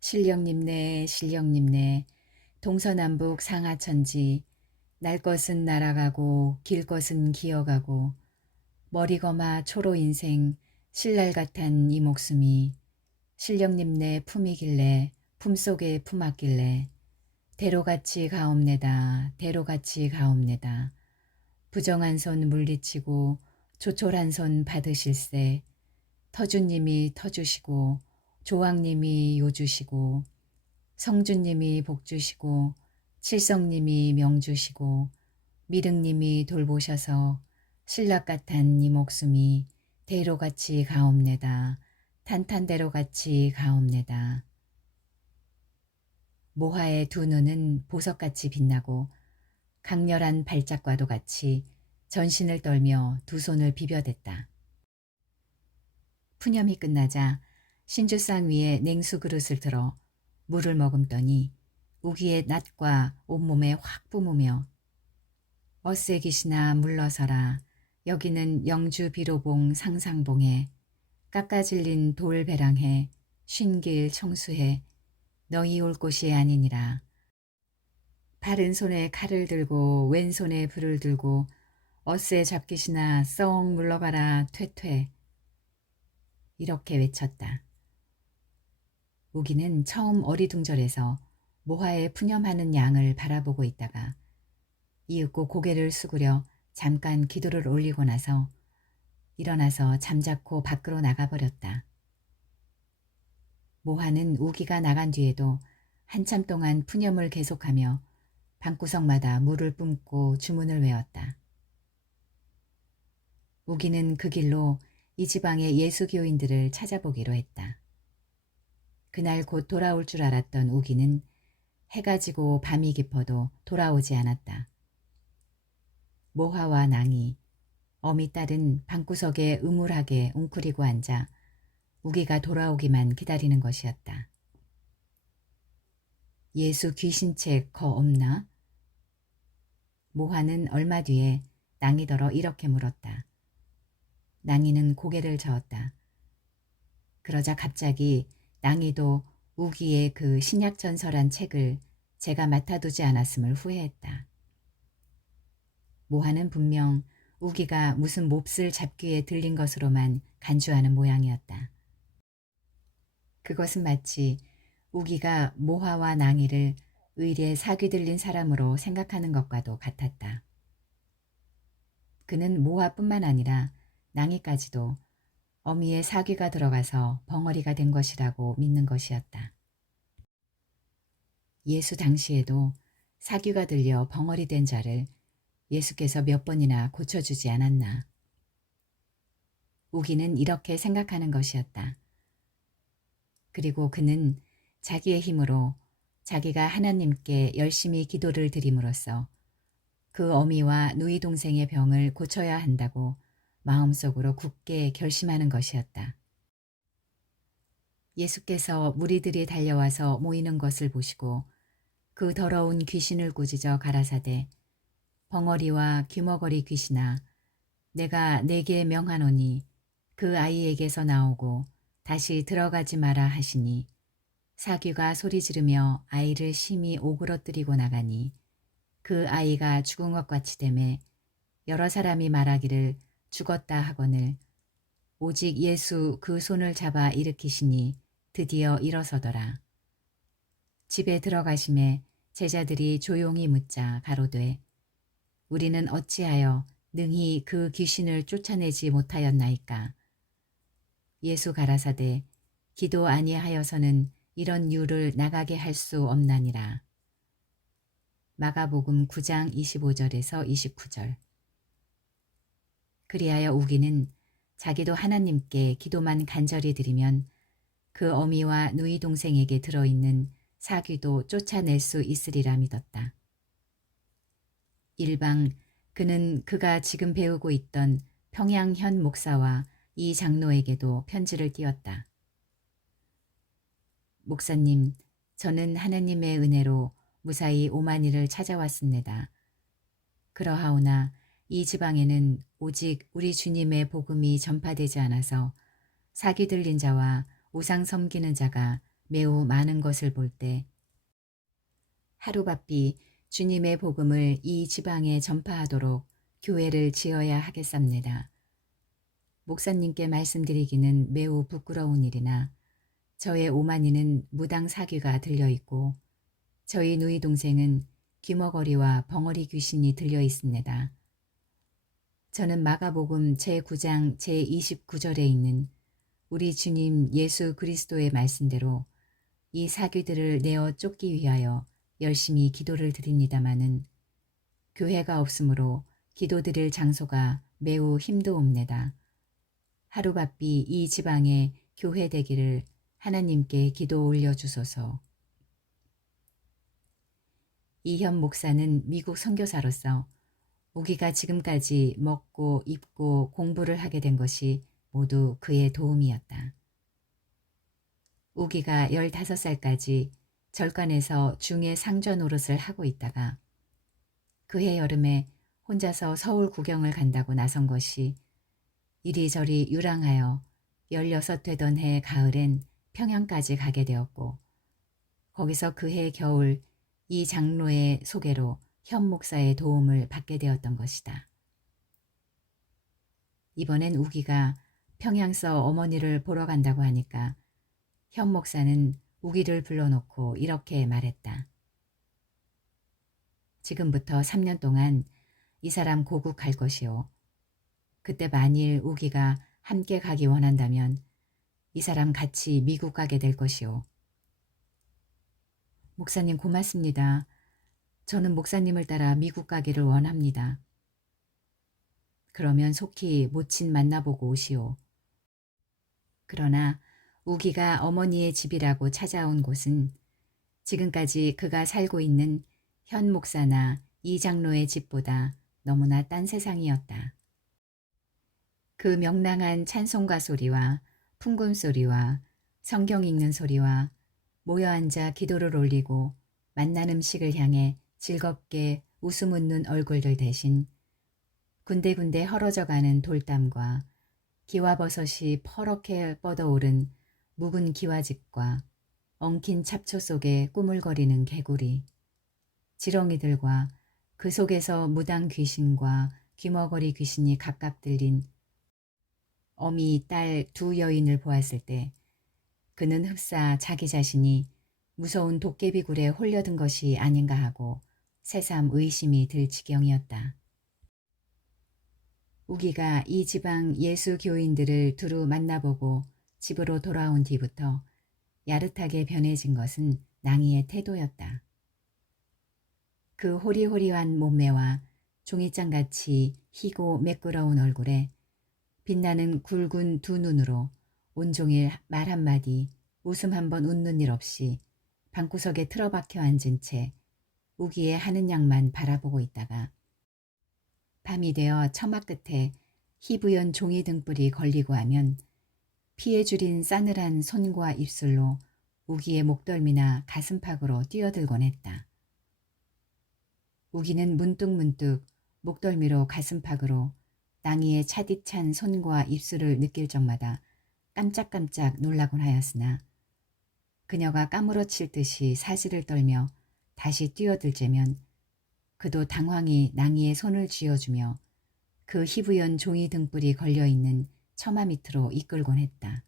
신령님네 신령님네 동서남북 상하천지 날 것은 날아가고 길 것은 기어가고 머리거마 초로 인생 신랄 같은 이 목숨이 신령님네 품이길래 품속에 품았길래 대로같이 가옵내다 대로같이 가옵내다 부정한 손 물리치고 조촐한 손 받으실세 터주님이 터주시고 조왕님이 요주시고 성주님이 복주시고 칠성님이 명주시고 미륵님이 돌보셔서 신락 같은 이 목숨이 대로같이 가옵내다 탄탄대로같이 가옵내다. 모하의 두 눈은 보석같이 빛나고 강렬한 발작과도 같이 전신을 떨며 두 손을 비벼댔다. 푸념이 끝나자 신주상 위에 냉수 그릇을 들어 물을 머금더니 우기의 낫과 온몸에 확 뿜으며 어세 기시나 물러서라 여기는 영주 비로봉 상상봉에 깎아질린 돌배랑해 쉰길 청수해 너희 올 곳이 아니니라. 바른 손에 칼을 들고 왼손에 불을 들고 어세 잡기시나 썩 물러가라 퇴퇴 이렇게 외쳤다. 우기는 처음 어리둥절해서 모하에 푸념하는 양을 바라보고 있다가 이윽고 고개를 수그려 잠깐 기도를 올리고 나서 일어나서 잠자코 밖으로 나가버렸다. 모하는 우기가 나간 뒤에도 한참 동안 푸념을 계속하며 방구석마다 물을 뿜고 주문을 외웠다. 우기는 그 길로 이 지방의 예수교인들을 찾아보기로 했다. 그날 곧 돌아올 줄 알았던 우기는 해가 지고 밤이 깊어도 돌아오지 않았다. 모하와 낭이 어미 딸은 방구석에 음울하게 웅크리고 앉아 우기가 돌아오기만 기다리는 것이었다. 예수 귀신책 거 없나? 모하는 얼마 뒤에 낭이더러 이렇게 물었다. 낭이는 고개를 저었다. 그러자 갑자기 낭이도 우기의 그 신약전설한 책을 제가 맡아두지 않았음을 후회했다. 모하는 분명 우기가 무슨 몹쓸 잡귀에 들린 것으로만 간주하는 모양이었다. 그것은 마치 우기가 모하와 낭이를 의례 사귀 들린 사람으로 생각하는 것과도 같았다. 그는 모하뿐만 아니라 낭이까지도 어미의 사귀가 들어가서 벙어리가 된 것이라고 믿는 것이었다. 예수 당시에도 사귀가 들려 벙어리 된 자를 예수께서 몇 번이나 고쳐주지 않았나. 우기는 이렇게 생각하는 것이었다. 그리고 그는 자기의 힘으로 자기가 하나님께 열심히 기도를 드림으로써 그 어미와 누이 동생의 병을 고쳐야 한다고 마음속으로 굳게 결심하는 것이었다. 예수께서 무리들이 달려와서 모이는 것을 보시고 그 더러운 귀신을 꾸짖어 가라사대 벙어리와 귀머거리 귀신아 내가 네게 명하노니 그 아이에게서 나오고 다시 들어가지 마라 하시니 사귀가 소리 지르며 아이를 심히 오그러뜨리고 나가니 그 아이가 죽은 것 같이 되매 여러 사람이 말하기를 죽었다 하거늘 오직 예수 그 손을 잡아 일으키시니 드디어 일어서더라. 집에 들어가심에 제자들이 조용히 묻자 가로되 우리는 어찌하여 능히 그 귀신을 쫓아내지 못하였나이까. 예수 가라사대 기도 아니하여서는 이런 유를 나가게 할 수 없나니라. 마가복음 9장 25절에서 29절. 그리하여 우기는 자기도 하나님께 기도만 간절히 드리면 그 어미와 누이 동생에게 들어있는 사귀도 쫓아낼 수 있으리라 믿었다. 일방 그는 그가 지금 배우고 있던 평양현 목사와 이 장로에게도 편지를 띄웠다. 목사님, 저는 하나님의 은혜로 무사히 오마니를 찾아왔습니다. 그러하오나 이 지방에는 오직 우리 주님의 복음이 전파되지 않아서 사기 들린 자와 우상 섬기는 자가 매우 많은 것을 볼 때 하루바삐 주님의 복음을 이 지방에 전파하도록 교회를 지어야 하겠습니다. 목사님께 말씀드리기는 매우 부끄러운 일이나 저의 오마니는 무당 사귀가 들려있고 저희 누이 동생은 귀머거리와 벙어리 귀신이 들려 있습니다. 저는 마가복음 제9장 제29절에 있는 우리 주님 예수 그리스도의 말씀대로 이 사귀들을 내어 쫓기 위하여 열심히 기도를 드립니다마는 교회가 없으므로 기도드릴 장소가 매우 힘드옵니다. 하루바삐 이 지방에 교회 되기를 하나님께 기도 올려주소서. 이현 목사는 미국 선교사로서 우기가 지금까지 먹고 입고 공부를 하게 된 것이 모두 그의 도움이었다. 우기가 15살까지 절간에서 중의 상저 노릇을 하고 있다가 그해 여름에 혼자서 서울 구경을 간다고 나선 것이 이리저리 유랑하여 16 되던 해 가을엔 평양까지 가게 되었고 거기서 그해 겨울 이 장로의 소개로 현 목사의 도움을 받게 되었던 것이다. 이번엔 우기가 평양서 어머니를 보러 간다고 하니까 현 목사는 우기를 불러놓고 이렇게 말했다. 지금부터 3년 동안 이 사람 고국 갈 것이오. 그때 만일 우기가 함께 가기 원한다면 이 사람 같이 미국 가게 될 것이오. 목사님 고맙습니다. 저는 목사님을 따라 미국 가기를 원합니다. 그러면 속히 모친 만나보고 오시오. 그러나 우기가 어머니의 집이라고 찾아온 곳은 지금까지 그가 살고 있는 현 목사나 이 장로의 집보다 너무나 딴 세상이었다. 그 명랑한 찬송가 소리와 풍금 소리와 성경 읽는 소리와 모여 앉아 기도를 올리고 맛난 음식을 향해 즐겁게 웃음 웃는 얼굴들 대신 군데군데 헐어져가는 돌담과 기와버섯이 퍼렇게 뻗어오른 묵은 기와집과 엉킨 잡초 속에 꾸물거리는 개구리, 지렁이들과 그 속에서 무당 귀신과 귀머거리 귀신이 각각 들린 어미 딸 2 여인을 보았을 때 그는 흡사 자기 자신이 무서운 도깨비굴에 홀려든 것이 아닌가 하고 새삼 의심이 들 지경이었다. 우기가 이 지방 예수 교인들을 두루 만나보고 집으로 돌아온 뒤부터 야릇하게 변해진 것은 낭이의 태도였다. 그 호리호리한 몸매와 종이장같이 희고 매끄러운 얼굴에 빛나는 굵은 2 눈으로 온종일 말 한마디 웃음 한번 웃는 일 없이 방구석에 틀어박혀 앉은 채 우기의 하는 양만 바라보고 있다가 밤이 되어 처마 끝에 희부연 종이 등불이 걸리고 하면 피에 줄인 싸늘한 손과 입술로 우기의 목덜미나 가슴팍으로 뛰어들곤 했다. 우기는 문득문득 목덜미로 가슴팍으로 낭이의 차디찬 손과 입술을 느낄 적마다 깜짝깜짝 놀라곤 하였으나 그녀가 까무러칠 듯이 사지를 떨며 다시 뛰어들자면 그도 당황히 낭이의 손을 쥐어주며 그 희부연 종이 등불이 걸려있는 처마 밑으로 이끌곤 했다.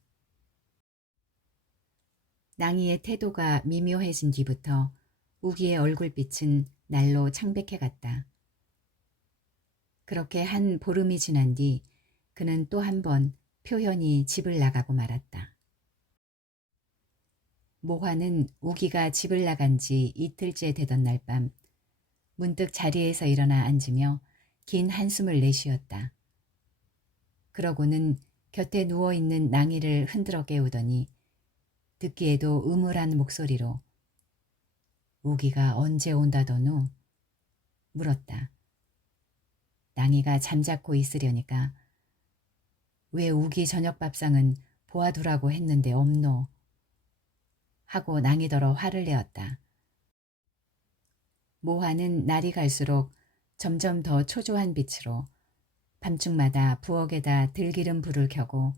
낭이의 태도가 미묘해진 뒤부터 우기의 얼굴빛은 날로 창백해갔다. 그렇게 한 보름이 지난 뒤 그는 또 한 번 표현이 집을 나가고 말았다. 모화는 우기가 집을 나간 지 이틀째 되던 날 밤 문득 자리에서 일어나 앉으며 긴 한숨을 내쉬었다. 그러고는 곁에 누워있는 낭이를 흔들어 깨우더니 듣기에도 음울한 목소리로 우기가 언제 온다더누? 물었다. 낭이가 잠자코 있으려니까 왜 우기 저녁밥상은 보아두라고 했는데 없노? 하고 낭이더러 화를 내었다. 모화는 날이 갈수록 점점 더 초조한 빛으로 밤중마다 부엌에다 들기름 불을 켜고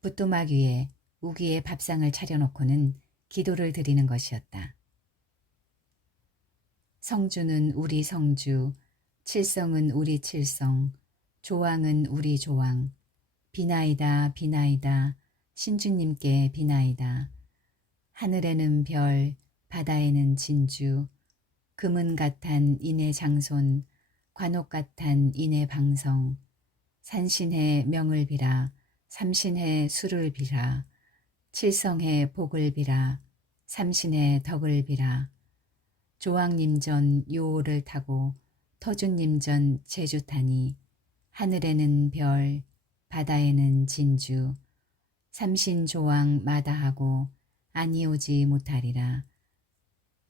부뚜막 위에 우기의 밥상을 차려놓고는 기도를 드리는 것이었다. 성주는 우리 성주, 칠성은 우리 칠성, 조왕은 우리 조왕, 비나이다 비나이다 신주님께 비나이다. 하늘에는 별, 바다에는 진주, 금은 같한 인의 장손, 관옥 같한 인의 방성, 산신해 명을 비라, 삼신해 수를 비라, 칠성해 복을 비라, 삼신해 덕을 비라, 조왕님전 요호를 타고 터준님전 제주 타니 하늘에는 별, 바다에는 진주, 삼신조왕 마다하고 아니오지 못하리라.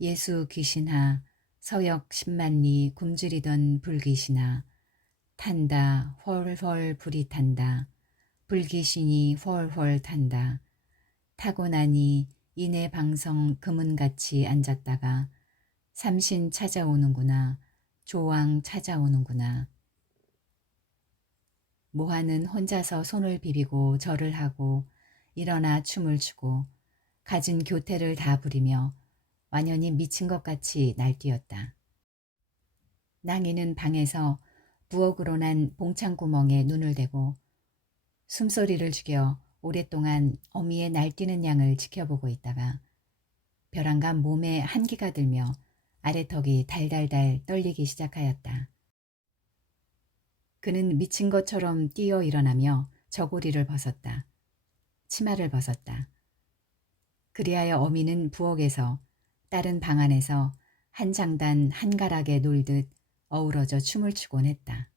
예수 귀신하 서역 10만리 굶주리던 불귀신아 탄다 헐헐 불이 탄다. 불귀신이 헐헐 탄다. 타고 나니 이내 방성 금은같이 앉았다가 삼신 찾아오는구나. 조왕 찾아오는구나. 모하는 혼자서 손을 비비고 절을 하고 일어나 춤을 추고 갖은 교태를 다 부리며 완연히 미친 것 같이 날뛰었다. 낭이는 방에서 부엌으로 난 봉창구멍에 눈을 대고 숨소리를 죽여 오랫동안 어미의 날뛰는 양을 지켜보고 있다가 벼랑간 몸에 한기가 들며 아래턱이 달달달 떨리기 시작하였다. 그는 미친 것처럼 뛰어 일어나며 저고리를 벗었다. 치마를 벗었다. 그리하여 어미는 부엌에서 딸은 방 안에서 한 장단 한 가락에 놀듯 어우러져 춤을 추곤 했다.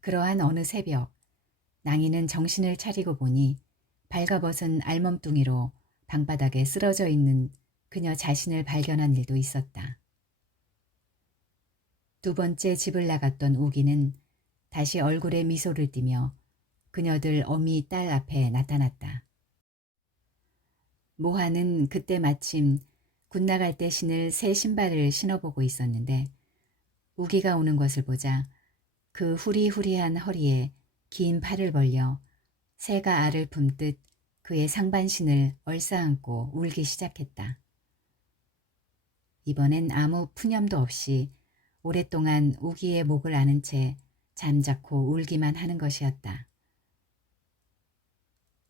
그러한 어느 새벽 낭이는 정신을 차리고 보니 발가벗은 알몸뚱이로 방바닥에 쓰러져 있는 그녀 자신을 발견한 일도 있었다. 두 번째 집을 나갔던 우기는 다시 얼굴에 미소를 띠며 그녀들 어미 딸 앞에 나타났다. 모하는 그때 마침 군 나갈 때 신을 새 신발을 신어보고 있었는데 우기가 오는 것을 보자 그 후리후리한 허리에 긴 팔을 벌려 새가 알을 품듯 그의 상반신을 얼싸안고 울기 시작했다. 이번엔 아무 푸념도 없이 오랫동안 우기의 목을 아는 채 잠자코 울기만 하는 것이었다.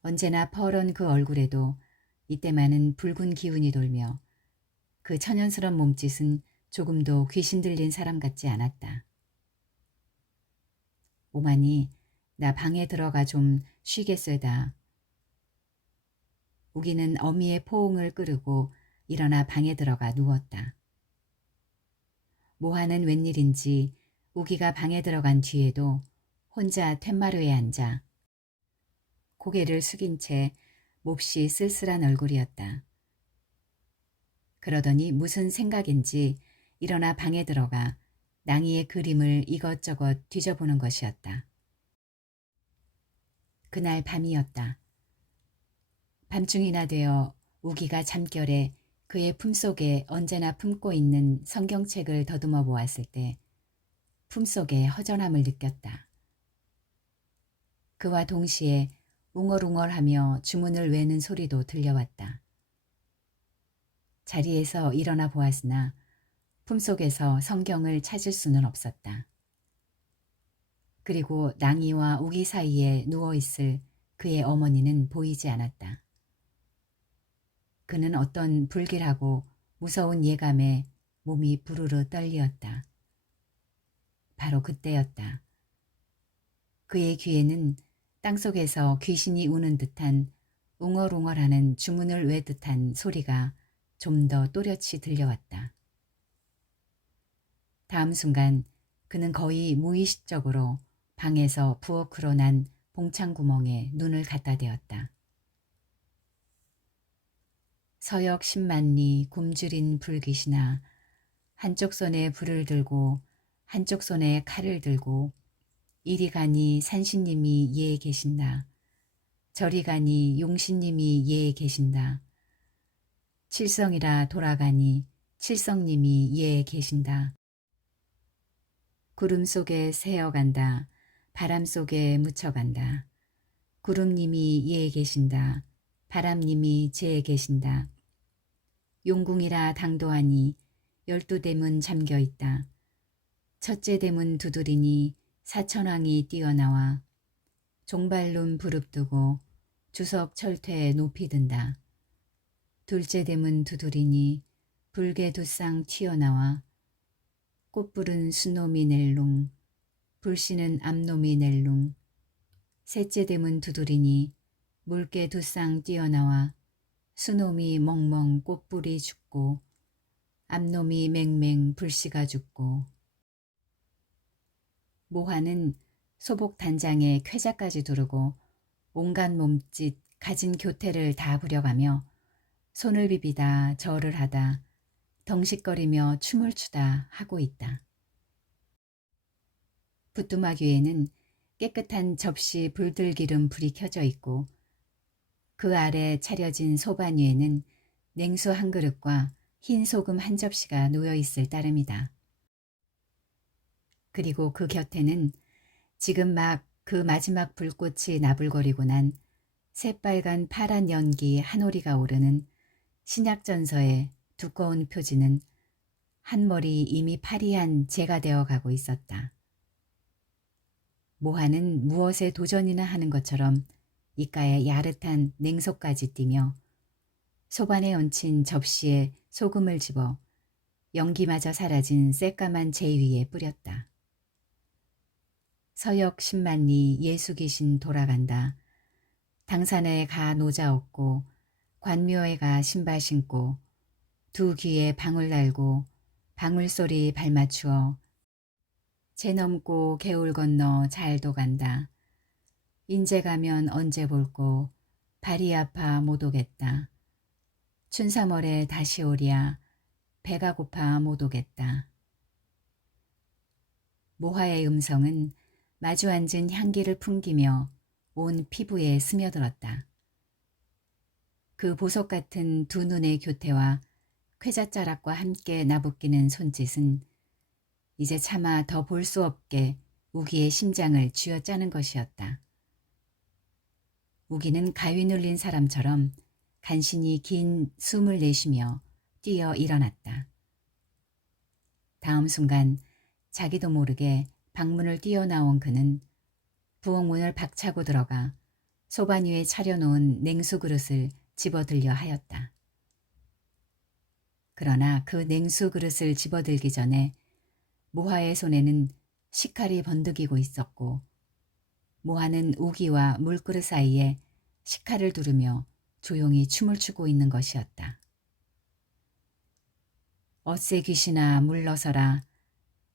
언제나 퍼런 그 얼굴에도 이때만은 붉은 기운이 돌며 그 천연스런 몸짓은 조금도 귀신 들린 사람 같지 않았다. 오마니 나 방에 들어가 좀 쉬겠쇠다. 우기는 어미의 포옹을 끄르고 일어나 방에 들어가 누웠다. 모하는 웬일인지 우기가 방에 들어간 뒤에도 혼자 툇마루에 앉아 고개를 숙인 채 몹시 쓸쓸한 얼굴이었다. 그러더니 무슨 생각인지 일어나 방에 들어가 낭이의 그림을 이것저것 뒤져보는 것이었다. 그날 밤이었다. 밤중이나 되어 우기가 잠결에 그의 품속에 언제나 품고 있는 성경책을 더듬어 보았을 때 품속에 허전함을 느꼈다. 그와 동시에 웅얼웅얼하며 주문을 외는 소리도 들려왔다. 자리에서 일어나 보았으나 품속에서 성경을 찾을 수는 없었다. 그리고 낭이와 우기 사이에 누워있을 그의 어머니는 보이지 않았다. 그는 어떤 불길하고 무서운 예감에 몸이 부르르 떨리었다. 바로 그때였다. 그의 귀에는 땅속에서 귀신이 우는 듯한 웅얼웅얼하는 주문을 외듯한 소리가 좀 더 또렷이 들려왔다. 다음 순간 그는 거의 무의식적으로 방에서 부엌으로 난 봉창구멍에 눈을 갖다 대었다. 서역 10만리 굶주린 불귀신아 한쪽 손에 불을 들고 한쪽 손에 칼을 들고 이리 가니 산신님이 예에 계신다. 저리 가니 용신님이 예에 계신다. 칠성이라 돌아가니 칠성님이 예에 계신다. 구름 속에 새어간다. 바람 속에 묻혀간다. 구름님이 예에 계신다. 바람님이 제에 계신다. 용궁이라 당도하니 12대문 잠겨있다. 첫째 대문 두드리니 사천왕이 뛰어나와 종발룸 부릅뜨고 주석 철퇴에 높이 든다. 둘째 대문 두드리니 붉게 두쌍 튀어나와 꽃불은 수놈이 낼룽 불씨는 암놈이 낼룽. 셋째 대문 두드리니 묽게 두쌍 뛰어나와 수놈이 멍멍 꽃불이 죽고 암놈이 맹맹 불씨가 죽고. 모하는 소복 단장에 쾌자까지 두르고 온갖 몸짓 가진 교태를 다 부려가며 손을 비비다 절을 하다 덩식거리며 춤을 추다 하고 있다. 부뚜막 위에는 깨끗한 접시 불들기름 불이 켜져 있고 그 아래 차려진 소반 위에는 냉수 한 그릇과 흰 소금 한 접시가 놓여 있을 따름이다. 그리고 그 곁에는 지금 막 그 마지막 불꽃이 나불거리고 난 새빨간 파란 연기 한 오리가 오르는 신약전서의 두꺼운 표지는 한 머리 이미 파리한 재가 되어 가고 있었다. 모하는 무엇에 도전이나 하는 것처럼 이가에 야릇한 냉소까지 띠며 소반에 얹힌 접시에 소금을 집어 연기마저 사라진 새까만 재 위에 뿌렸다. 서역 10만리 예수 귀신 돌아간다. 당산에 가 노자 얻고 관묘에 가 신발 신고 두 귀에 방울 달고 방울소리 발맞추어 재 넘고 개울 건너 잘도 간다. 인제 가면 언제 볼꼬 발이 아파 못 오겠다. 춘삼월에 다시 오랴 배가 고파 못 오겠다. 모하의 음성은 마주 앉은 향기를 풍기며 온 피부에 스며들었다. 그 보석 같은 두 눈의 교태와 쾌자자락과 함께 나부끼는 손짓은 이제 차마 더 볼 수 없게 우기의 심장을 쥐어짜는 것이었다. 우기는 가위 눌린 사람처럼 간신히 긴 숨을 내쉬며 뛰어 일어났다. 다음 순간 자기도 모르게 방문을 뛰어나온 그는 부엌문을 박차고 들어가 소반 위에 차려놓은 냉수 그릇을 집어들려 하였다. 그러나 그 냉수 그릇을 집어들기 전에 모하의 손에는 식칼이 번득이고 있었고 모하는 우기와 물그릇 사이에 식칼을 두르며 조용히 춤을 추고 있는 것이었다. 어세 귀신아 물러서라.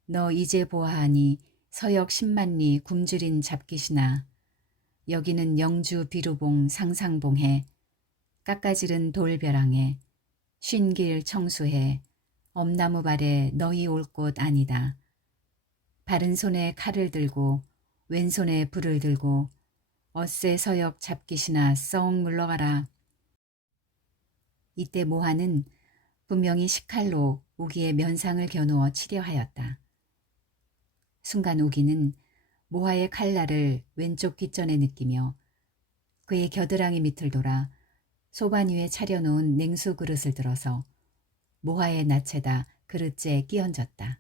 너 이제 보아하니 서역 10만리 굶주린 잡귀신아. 여기는 영주 비루봉 상상봉해 깎아지른 돌벼랑에 쉰길 청수해 엄나무 발에 너희 올 곳 아니다. 바른 손에 칼을 들고 왼손에 불을 들고 어세 서역 잡귀신아 썩 물러가라. 이때 모하는 분명히 식칼로 우기의 면상을 겨누어 치려 하였다. 순간 우기는 모하의 칼날을 왼쪽 뒷전에 느끼며 그의 겨드랑이 밑을 돌아 소반 위에 차려놓은 냉수 그릇을 들어서 모하의 낯에다 그릇째 끼얹었다.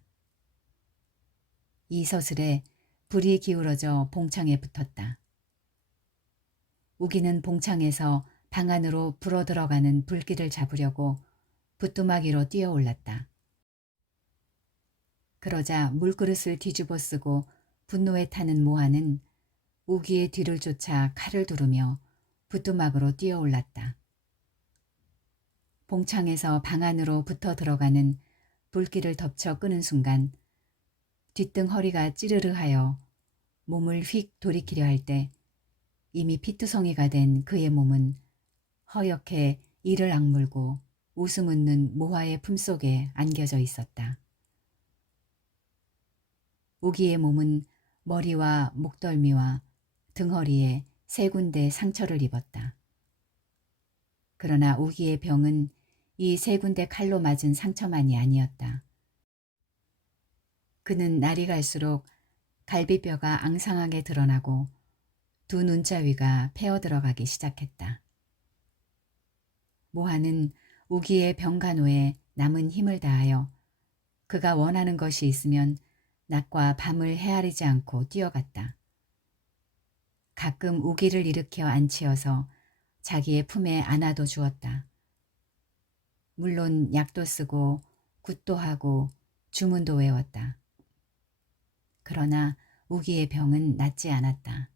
이 서슬에 불이 기울어져 봉창에 붙었다. 우기는 봉창에서 방 안으로 불어들어가는 불길을 잡으려고 부뚜막 위로 뛰어올랐다. 그러자 물그릇을 뒤집어 쓰고 분노에 타는 모하는 우기의 뒤를 쫓아 칼을 두르며 부뚜막으로 뛰어올랐다. 봉창에서 방 안으로 붙어 들어가는 불길을 덮쳐 끄는 순간 뒷등 허리가 찌르르하여 몸을 휙 돌이키려 할 때 이미 피투성이가 된 그의 몸은 허옇게 이를 악물고 웃음 웃는 모하의 품속에 안겨져 있었다. 우기의 몸은 머리와 목덜미와 등허리에 3군데 상처를 입었다. 그러나 우기의 병은 이 3군데 칼로 맞은 상처만이 아니었다. 그는 날이 갈수록 갈비뼈가 앙상하게 드러나고 두 눈자위가 패어 들어가기 시작했다. 모하는 우기의 병간호에 남은 힘을 다하여 그가 원하는 것이 있으면 낮과 밤을 헤아리지 않고 뛰어갔다. 가끔 우기를 일으켜 앉히어서 자기의 품에 안아도 주었다. 물론 약도 쓰고 굿도 하고 주문도 외웠다. 그러나 우기의 병은 낫지 않았다.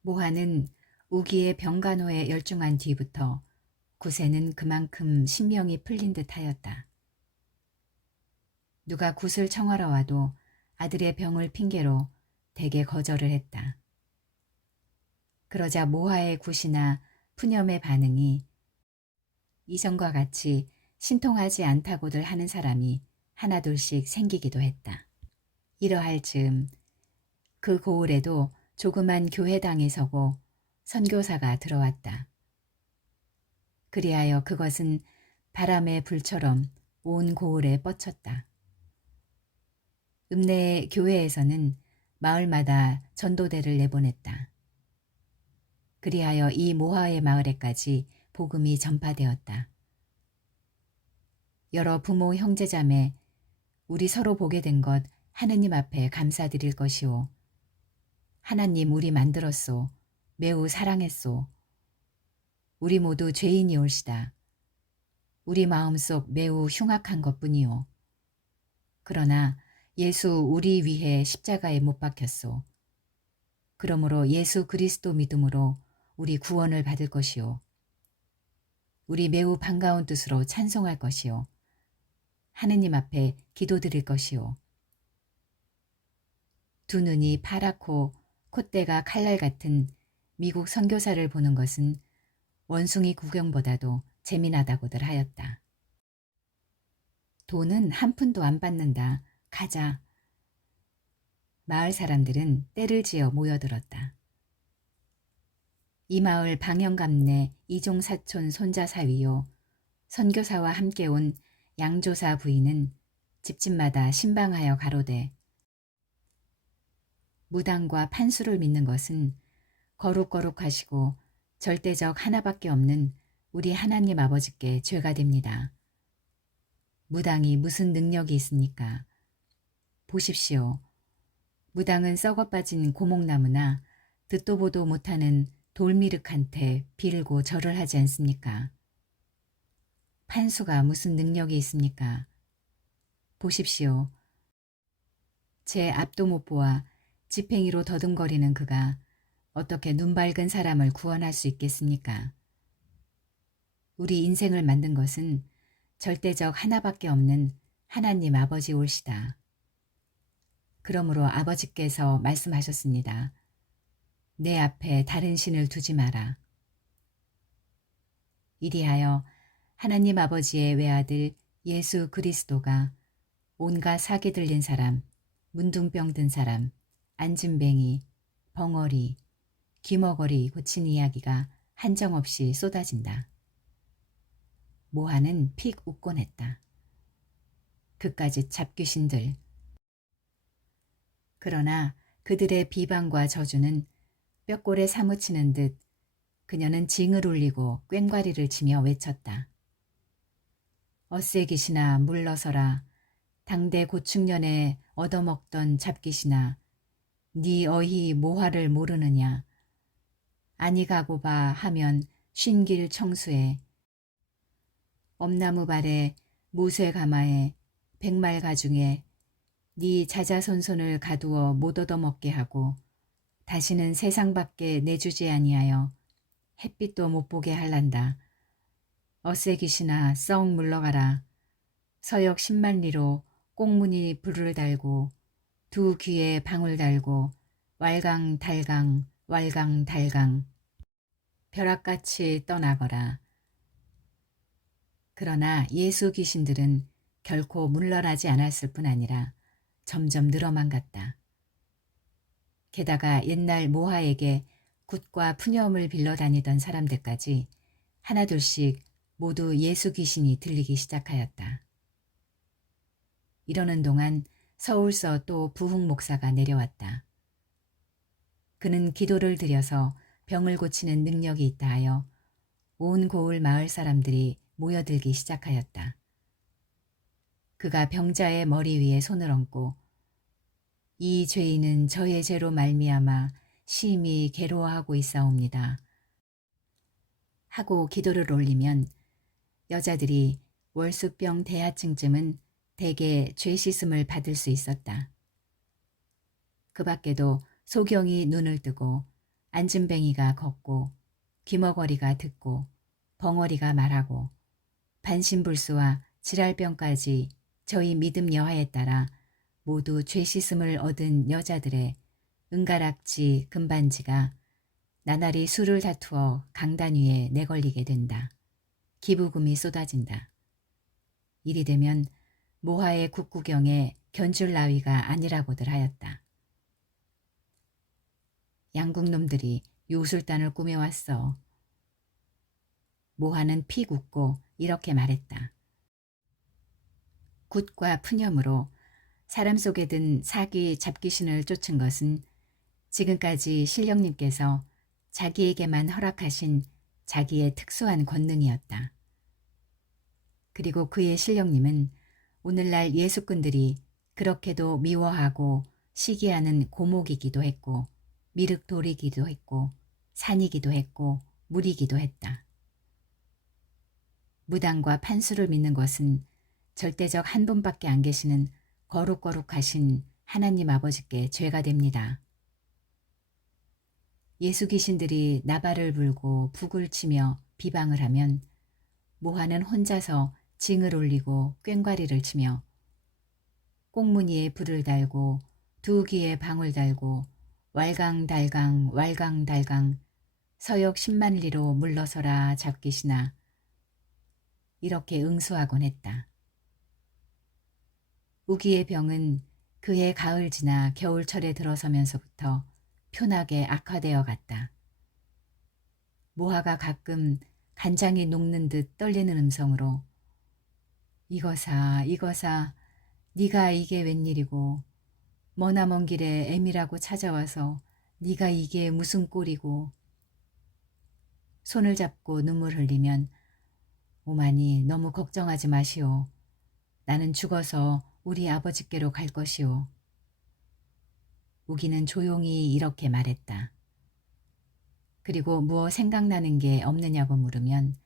모하는 우기의 병간호에 열중한 뒤부터 굿에는 그만큼 신명이 풀린 듯 하였다. 누가 굿을 청하러 와도 아들의 병을 핑계로 대개 거절을 했다. 그러자 모하의 굿이나 푸념의 반응이 이전과 같이 신통하지 않다고들 하는 사람이 하나둘씩 생기기도 했다. 이러할 즈음 그 고을에도 조그만 교회당에 서고 선교사가 들어왔다. 그리하여 그것은 바람의 불처럼 온 고을에 뻗쳤다. 읍내의 교회에서는 마을마다 전도대를 내보냈다. 그리하여 이 모하의 마을에까지 복음이 전파되었다. 여러 부모 형제자매 우리 서로 보게 된 것 하느님 앞에 감사드릴 것이오. 하나님 우리 만들었소. 매우 사랑했소. 우리 모두 죄인이 올시다. 우리 마음속 매우 흉악한 것뿐이오. 그러나 예수 우리 위해 십자가에 못 박혔소. 그러므로 예수 그리스도 믿음으로 우리 구원을 받을 것이오. 우리 매우 반가운 뜻으로 찬송할 것이오. 하느님 앞에 기도드릴 것이오. 두 눈이 파랗고 콧대가 칼날 같은 미국 선교사를 보는 것은 원숭이 구경보다도 재미나다고들 하였다. 돈은 한 푼도 안 받는다. 가자. 마을 사람들은 떼를 지어 모여들었다. 이 마을 방영감내 이종사촌 손자 사위요. 선교사와 함께 온 양조사 부인은 집집마다 신방하여 가로되 무당과 판수를 믿는 것은 거룩거룩하시고 절대적 하나밖에 없는 우리 하나님 아버지께 죄가 됩니다. 무당이 무슨 능력이 있습니까? 보십시오. 무당은 썩어빠진 고목나무나 듣도 보도 못하는 돌미륵한테 빌고 절을 하지 않습니까? 판수가 무슨 능력이 있습니까? 보십시오. 제 앞도 못 보아 지팽이로 더듬거리는 그가 어떻게 눈밝은 사람을 구원할 수 있겠습니까? 우리 인생을 만든 것은 절대적 하나밖에 없는 하나님 아버지 올시다. 그러므로 아버지께서 말씀하셨습니다. 내 앞에 다른 신을 두지 마라. 이리하여 하나님 아버지의 외아들 예수 그리스도가 온갖 사기 들린 사람, 문둥병 든 사람, 안진뱅이, 벙어리, 귀머거리 고친 이야기가 한정없이 쏟아진다. 모하는 픽 웃곤 했다. 그까짓 잡귀신들. 그러나 그들의 비방과 저주는 뼈골에 사무치는 듯 그녀는 징을 울리고 꽹과리를 치며 외쳤다. 어쌔깃이나 물러서라. 당대 고충년에 얻어먹던 잡깃이나 네 어희 모화를 모르느냐. 아니 가고 봐 하면 쉰길 청수에 엄나무 발에 무쇠 가마에 백말 가중에 네 자자손손을 가두어 못 얻어먹게 하고 다시는 세상 밖에 내주지 아니하여 햇빛도 못 보게 할란다. 어쌔깃이나 썩 물러가라. 서역 10만리로 꽁무니 불을 달고 두 귀에 방울 달고 왈강달강 왈강달강 벼락같이 떠나거라. 그러나 예수 귀신들은 결코 물러나지 않았을 뿐 아니라 점점 늘어만 갔다. 게다가 옛날 모하에게 굿과 푸념을 빌러 다니던 사람들까지 하나둘씩 모두 예수 귀신이 들리기 시작하였다. 이러는 동안 서울서 또 부흥 목사가 내려왔다. 그는 기도를 드려서 병을 고치는 능력이 있다 하여 온 고을 마을 사람들이 모여들기 시작하였다. 그가 병자의 머리 위에 손을 얹고 이 죄인은 저의 죄로 말미암아 심히 괴로워하고 있사옵니다 하고 기도를 올리면 여자들이 월수병 대하층쯤은 대개 죄 씻음을 받을 수 있었다. 그 밖에도 소경이 눈을 뜨고 안진뱅이가 걷고 귀머거리가 듣고 벙어리가 말하고 반신불수와 질랄병까지 저희 믿음 여하에 따라 모두 죄 씻음을 얻은 여자들의 은가락지 금반지가 나날이 술을 다투어 강단 위에 내걸리게 된다. 기부금이 쏟아진다. 이리 되면 모하의 국구경에 견줄 나위가 아니라고들 하였다. 양국놈들이 요술단을 꾸며왔어. 모하는 피 굳고 이렇게 말했다. 굿과 푸념으로 사람 속에 든 사기 잡귀신을 쫓은 것은 지금까지 신령님께서 자기에게만 허락하신 자기의 특수한 권능이었다. 그리고 그의 신령님은 오늘날 예수꾼들이 그렇게도 미워하고 시기하는 고목이기도 했고 미륵돌이기도 했고 산이기도 했고 물이기도 했다. 무당과 판수를 믿는 것은 절대적 한 분밖에 안 계시는 거룩거룩하신 하나님 아버지께 죄가 됩니다. 예수 귀신들이 나발을 불고 북을 치며 비방을 하면 모하는 혼자서 징을 올리고 꽹과리를 치며 꽁무니에 불을 달고 두 귀에 방울 달고 왈강달강 왈강달강 서역 10만리로 물러서라 잡귀신아 이렇게 응수하곤 했다. 우기의 병은 그해 가을 지나 겨울철에 들어서면서부터 표나게 악화되어 갔다. 모하가 가끔 간장이 녹는 듯 떨리는 음성으로 이거사 네가 이게 웬일이고 머나먼 길에 애미라고 찾아와서 네가 이게 무슨 꼴이고 손을 잡고 눈물 흘리면 오마니 너무 걱정하지 마시오. 나는 죽어서 우리 아버지께로 갈 것이오. 우기는 조용히 이렇게 말했다. 그리고 무엇 생각나는 게 없느냐고 물으면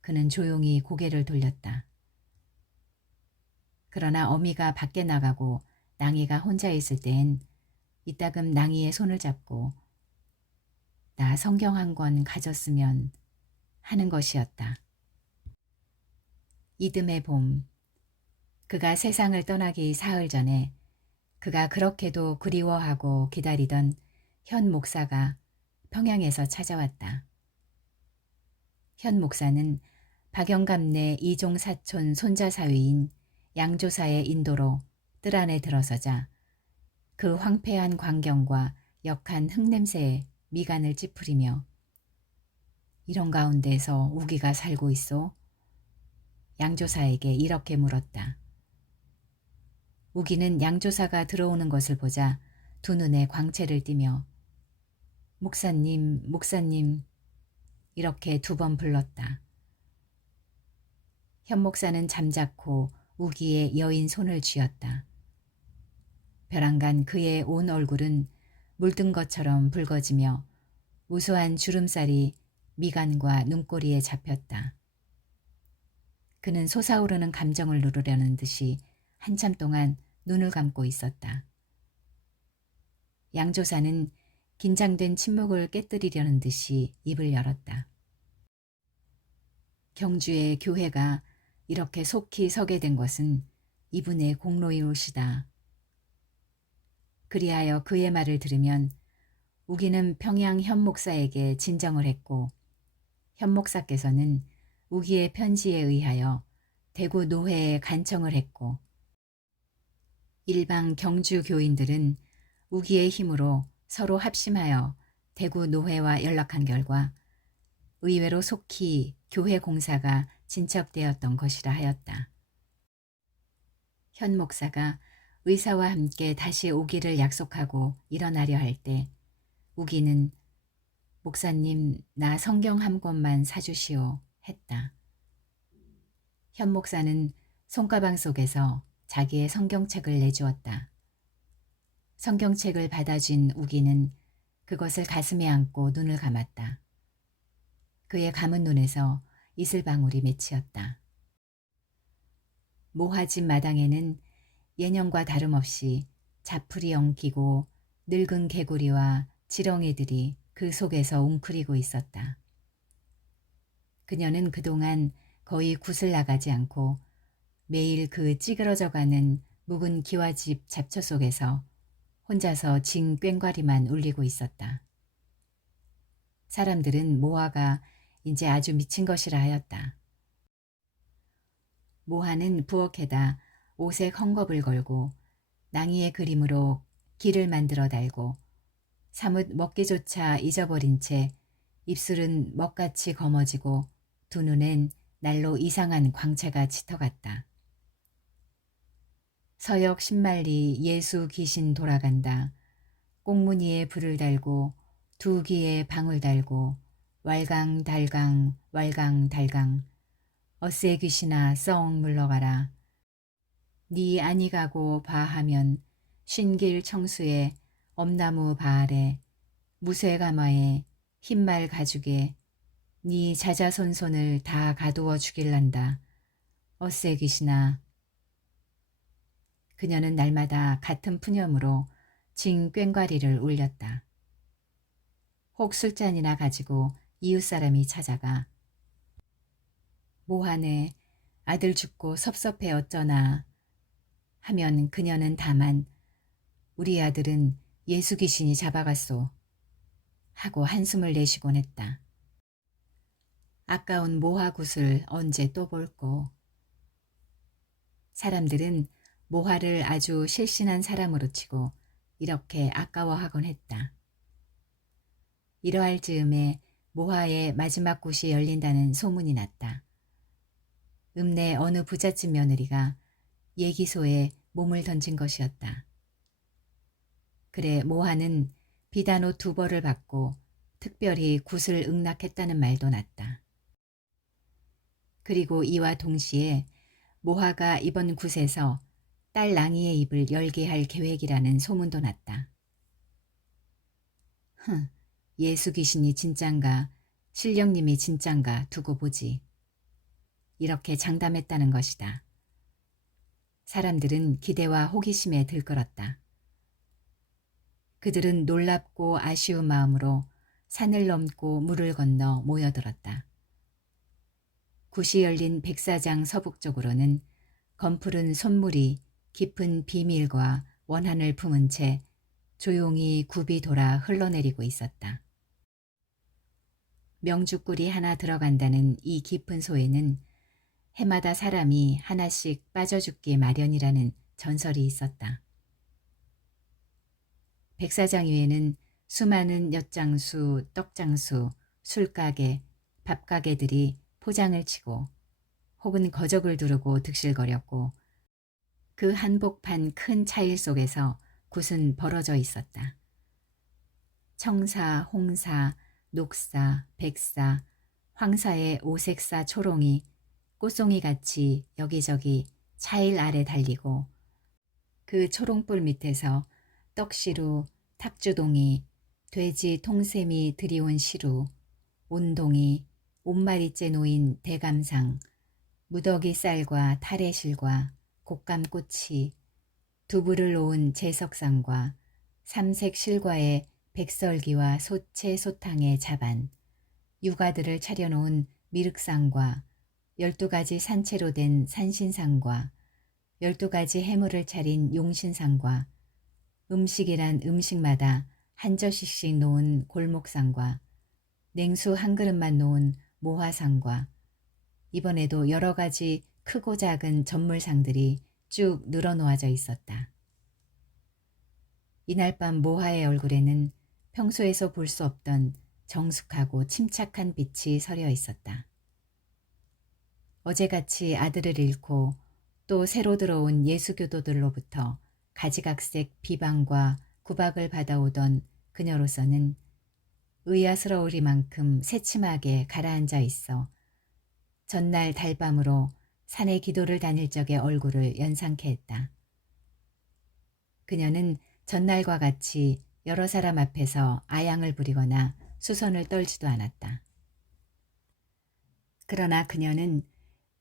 그는 조용히 고개를 돌렸다. 그러나 어미가 밖에 나가고 낭이가 혼자 있을 땐 이따금 낭이의 손을 잡고 나 성경 한 권 가졌으면 하는 것이었다. 이듬해 봄, 그가 세상을 떠나기 사흘 전에 그가 그렇게도 그리워하고 기다리던 현 목사가 평양에서 찾아왔다. 현 목사는 박영감네 이종 사촌 손자 사위인 양조사의 인도로 뜰 안에 들어서자 그 황폐한 광경과 역한 흙냄새에 미간을 찌푸리며 이런 가운데서 우기가 살고 있어? 양조사에게 이렇게 물었다. 우기는 양조사가 들어오는 것을 보자 두 눈에 광채를 띠며 목사님, 목사님 이렇게 두 번 불렀다. 현 목사는 잠자코 우기의 여인 손을 쥐었다. 벼랑간 그의 온 얼굴은 물든 것처럼 붉어지며 우수한 주름살이 미간과 눈꼬리에 잡혔다. 그는 솟아오르는 감정을 누르려는 듯이 한참 동안 눈을 감고 있었다. 양조사는 긴장된 침묵을 깨뜨리려는 듯이 입을 열었다. 경주의 교회가 이렇게 속히 서게 된 것은 이분의 공로이올시다. 그리하여 그의 말을 들으면 우기는 평양 현 목사에게 진정을 했고 현 목사께서는 우기의 편지에 의하여 대구 노회에 간청을 했고 일방 경주 교인들은 우기의 힘으로 서로 합심하여 대구 노회와 연락한 결과 의외로 속히 교회 공사가 진척되었던 것이라 하였다. 현 목사가 의사와 함께 다시 오기를 약속하고 일어나려 할 때 우기는 목사님, 나 성경 한 권만 사주시오 했다. 현 목사는 손가방 속에서 자기의 성경책을 내주었다. 성경책을 받아준 우기는 그것을 가슴에 안고 눈을 감았다. 그의 감은 눈에서 이슬방울이 맺히었다. 모화집 마당에는 예년과 다름없이 자풀이 엉키고 늙은 개구리와 지렁이들이 그 속에서 웅크리고 있었다. 그녀는 그동안 거의 굿을 나가지 않고 매일 그 찌그러져가는 묵은 기와집 잡초 속에서 혼자서 징 꽹과리만 울리고 있었다. 사람들은 모화가 이제 아주 미친 것이라 하였다. 모화는 부엌에다 오색 헝겊을 걸고 낭이의 그림으로 길을 만들어 달고 사뭇 먹기조차 잊어버린 채 입술은 먹같이 검어지고 두 눈엔 날로 이상한 광채가 짙어갔다. 서역 신말리 예수 귀신 돌아간다. 꽁무니에 불을 달고 두 귀에 방울 달고 왈강달강 왈강달강 어세 귀신아 썩 물러가라. 네 아니 가고 바하면 쉰길 청수에 엄나무 바알에 무쇠가마에 흰말 가죽에 네 자자손손을 다 가두어 죽일란다. 어세 귀신아. 그녀는 날마다 같은 푸념으로 징 꽹과리를 울렸다. 혹 술잔이나 가지고 이웃사람이 찾아가 모하네 아들 죽고 섭섭해 어쩌나 하면 그녀는 다만 우리 아들은 예수 귀신이 잡아갔소 하고 한숨을 내쉬곤 했다. 아까운 모화굿을 언제 또 볼꼬. 사람들은 모화를 아주 실신한 사람으로 치고 이렇게 아까워하곤 했다. 이러할 즈음에 모화의 마지막 굿이 열린다는 소문이 났다. 읍내 어느 부잣집 며느리가 예기소에 몸을 던진 것이었다. 그래 모화는 비단옷 2벌을 받고 특별히 굿을 응낙했다는 말도 났다. 그리고 이와 동시에 모화가 이번 굿에서 딸 랑이의 입을 열게 할 계획이라는 소문도 났다. 예수 귀신이 진짠가 신령님이 진짠가 두고 보지. 이렇게 장담했다는 것이다. 사람들은 기대와 호기심에 들끓었다. 그들은 놀랍고 아쉬운 마음으로 산을 넘고 물을 건너 모여들었다. 굿이 열린 백사장 서북쪽으로는 검푸른 솟물이 깊은 비밀과 원한을 품은 채 조용히 굽이 돌아 흘러내리고 있었다. 명주꿀이 하나 들어간다는 이 깊은 소에는 해마다 사람이 하나씩 빠져 죽기 마련이라는 전설이 있었다. 백사장 위에는 수많은 엿장수, 떡장수, 술가게, 밥가게들이 포장을 치고 혹은 거적을 두르고 득실거렸고 그 한복판 큰 차일 속에서 굿은 벌어져 있었다. 청사, 홍사, 녹사, 백사, 황사의 오색사 초롱이 꽃송이같이 여기저기 차일 아래 달리고 그 초롱불 밑에서 떡시루, 탁주동이, 돼지 통샘이 들이온 시루, 온동이, 온마리째 놓인 대감상, 무더기 쌀과 타래실과 곶감꽃이, 두부를 놓은 제석상과 삼색 실과의 백설기와 소채 소탕의 자반, 유가들을 차려놓은 미륵상과 12가지 산채로 된 산신상과 12가지 해물을 차린 용신상과 음식이란 음식마다 한 젓씩씩 놓은 골목상과 냉수 한 그릇만 놓은 모화상과 이번에도 여러 가지 크고 작은 전물상들이 쭉 늘어놓아져 있었다. 이날 밤 모화의 얼굴에는 평소에서 볼 수 없던 정숙하고 침착한 빛이 서려 있었다. 어제같이 아들을 잃고 또 새로 들어온 예수교도들로부터 가지각색 비방과 구박을 받아오던 그녀로서는 의아스러우리만큼 새침하게 가라앉아 있어 전날 달밤으로 산에 기도를 다닐 적의 얼굴을 연상케 했다. 그녀는 전날과 같이 여러 사람 앞에서 아양을 부리거나 수선을 떨지도 않았다. 그러나 그녀는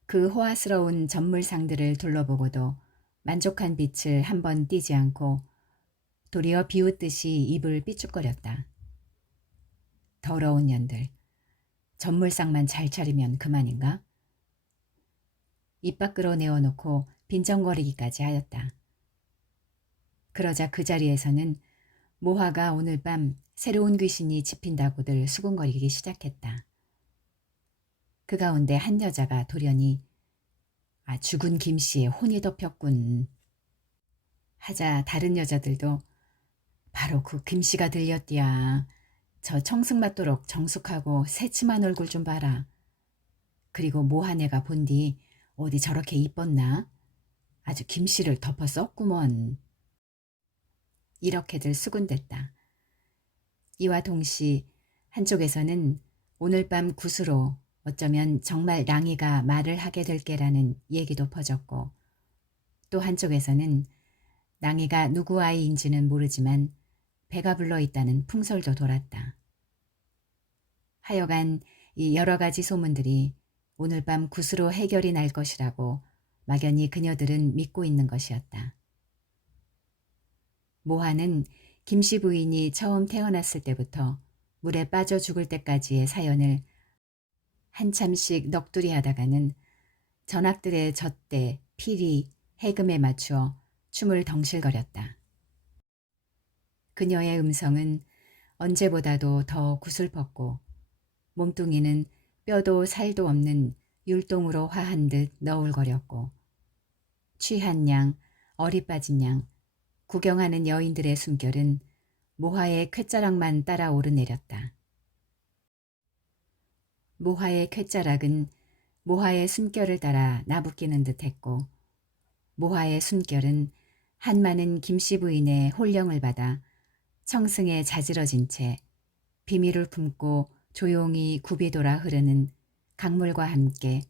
그 호화스러운 전물상들을 둘러보고도 만족한 빛을 한번 띠지 않고 도리어 비웃듯이 입을 삐죽거렸다. 더러운 년들, 전물상만 잘 차리면 그만인가? 입 밖으로 내어놓고 빈정거리기까지 하였다. 그러자 그 자리에서는 모화가 오늘 밤 새로운 귀신이 집힌다고들 수군거리기 시작했다. 그 가운데 한 여자가 돌연히 죽은 김씨의 혼이 덮였군 하자 다른 여자들도 바로 그 김씨가 들렸디야. 저 청승맞도록 정숙하고 새침한 얼굴 좀 봐라. 그리고 모한애가 본디 어디 저렇게 이뻤나? 아주 김씨를 덮어 썼구먼. 이렇게들 수군댔다. 이와 동시 한쪽에서는 오늘 밤 굿으로 어쩌면 정말 랑이가 말을 하게 될 게라는 얘기도 퍼졌고 또 한쪽에서는 랑이가 누구 아이인지는 모르지만 배가 불러있다는 풍설도 돌았다. 하여간 이 여러 가지 소문들이 오늘 밤 굿으로 해결이 날 것이라고 막연히 그녀들은 믿고 있는 것이었다. 모하는 김씨 부인이 처음 태어났을 때부터 물에 빠져 죽을 때까지의 사연을 한참씩 넋두리 하다가는 전학들의 젖대, 피리, 해금에 맞추어 춤을 덩실거렸다. 그녀의 음성은 언제보다도 더 구슬펐고 몸뚱이는 뼈도 살도 없는 율동으로 화한 듯 너울거렸고 취한 양, 어리 빠진 양, 구경하는 여인들의 숨결은 모하의 쾌자락만 따라 오르내렸다. 모하의 쾌자락은 모하의 숨결을 따라 나부끼는 듯했고 모하의 숨결은 한많은 김씨 부인의 홀령을 받아 청승에 자지러진 채 비밀을 품고 조용히 굽이 돌아 흐르는 강물과 함께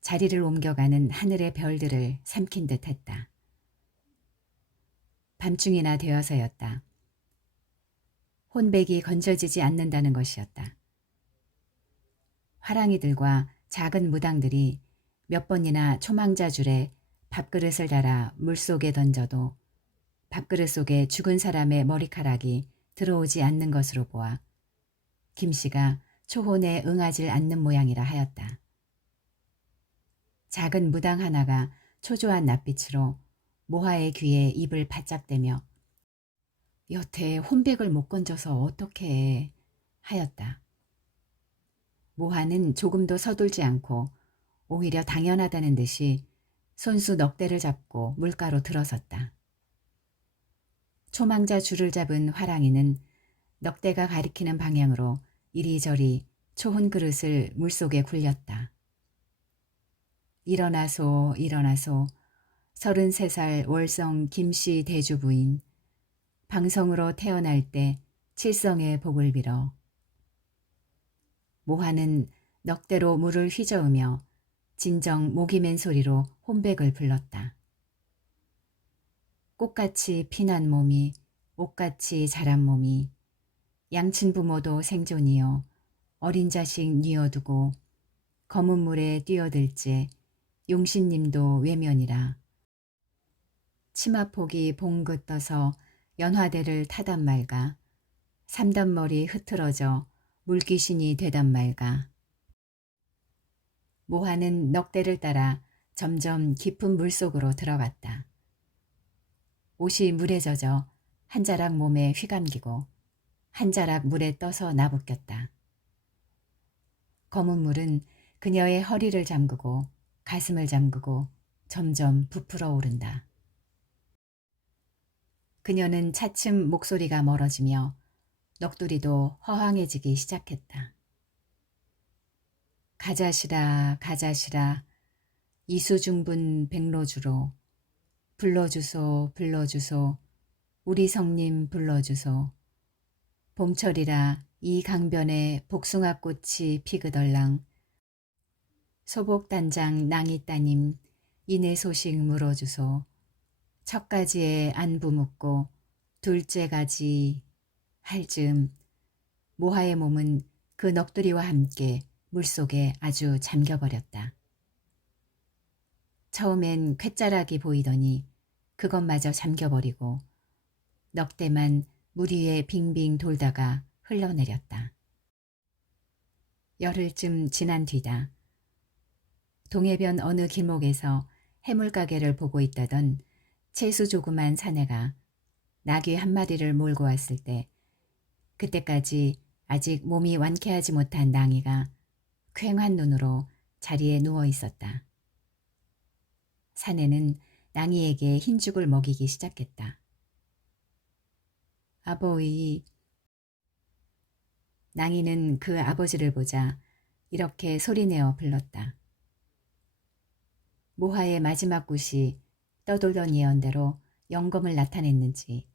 자리를 옮겨가는 하늘의 별들을 삼킨 듯했다. 밤중이나 되어서였다. 혼백이 건져지지 않는다는 것이었다. 화랑이들과 작은 무당들이 몇 번이나 초망자줄에 밥그릇을 달아 물속에 던져도 밥그릇 속에 죽은 사람의 머리카락이 들어오지 않는 것으로 보아 김씨가 초혼에 응하질 않는 모양이라 하였다. 작은 무당 하나가 초조한 낯빛으로 모하의 귀에 입을 바짝 대며 여태 혼백을 못 건져서 어떡해 하였다. 모하는 조금도 서둘지 않고 오히려 당연하다는 듯이 손수 넉대를 잡고 물가로 들어섰다. 초망자 줄을 잡은 화랑이는 넉대가 가리키는 방향으로 이리저리 초혼 그릇을 물속에 굴렸다. 일어나소 일어나소 33살 월성 김씨 대주부인 방성으로 태어날 때 칠성의 복을 빌어. 모하는 넉대로 물을 휘저으며 진정 목이 맨 소리로 혼백을 불렀다. 꽃같이 피난 몸이 옷같이 자란 몸이 양친 부모도 생존이여 어린 자식 뉘어두고 검은 물에 뛰어들째 용신님도 외면이라. 치마폭이 봉긋 떠서 연화대를 타단 말가 삼단머리 흐트러져 물귀신이 되단 말가. 모하는 넉대를 따라 점점 깊은 물속으로 들어갔다. 옷이 물에 젖어 한 자락 몸에 휘감기고 한 자락 물에 떠서 나부꼈다. 검은 물은 그녀의 허리를 잠그고 가슴을 잠그고 점점 부풀어 오른다. 그녀는 차츰 목소리가 멀어지며 넋두리도 허황해지기 시작했다. 가자시라 가자시라 이수중분 백로주로 불러주소 불러주소 우리 성님 불러주소 봄철이라 이 강변에 복숭아꽃이 피그덜랑 소복단장 낭이 따님 이내 소식 물어주소 첫 가지에 안부 묻고 둘째 가지 할 즈음 모하의 몸은 그 넋두리와 함께 물속에 아주 잠겨버렸다. 처음엔 쾌짜락이 보이더니 그것마저 잠겨버리고 넋대만 물 위에 빙빙 돌다가 흘러내렸다. 열흘쯤 지난 뒤다. 동해변 어느 길목에서 해물가게를 보고 있다던 채수 조그만 사내가 나귀 한 마리를 몰고 왔을 때 그때까지 아직 몸이 완쾌하지 못한 낭이가 퀭한 눈으로 자리에 누워 있었다. 사내는 낭이에게 흰죽을 먹이기 시작했다. 아버이. 낭이는 그 아버지를 보자 이렇게 소리내어 불렀다. 모하의 마지막 굿이 떠돌던 예언대로 영검을 나타냈는지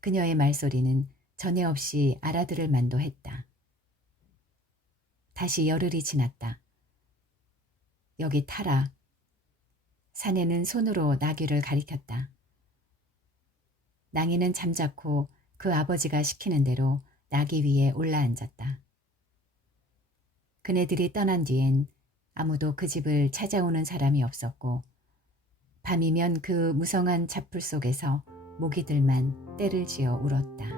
그녀의 말소리는 전에 없이 알아들을 만도 했다. 다시 열흘이 지났다. 여기 타라. 사내는 손으로 나귀를 가리켰다. 낭이는 잠자코 그 아버지가 시키는 대로 나귀 위에 올라앉았다. 그네들이 떠난 뒤엔 아무도 그 집을 찾아오는 사람이 없었고 밤이면 그 무성한 잡풀 속에서 모기들만 떼를 지어 울었다.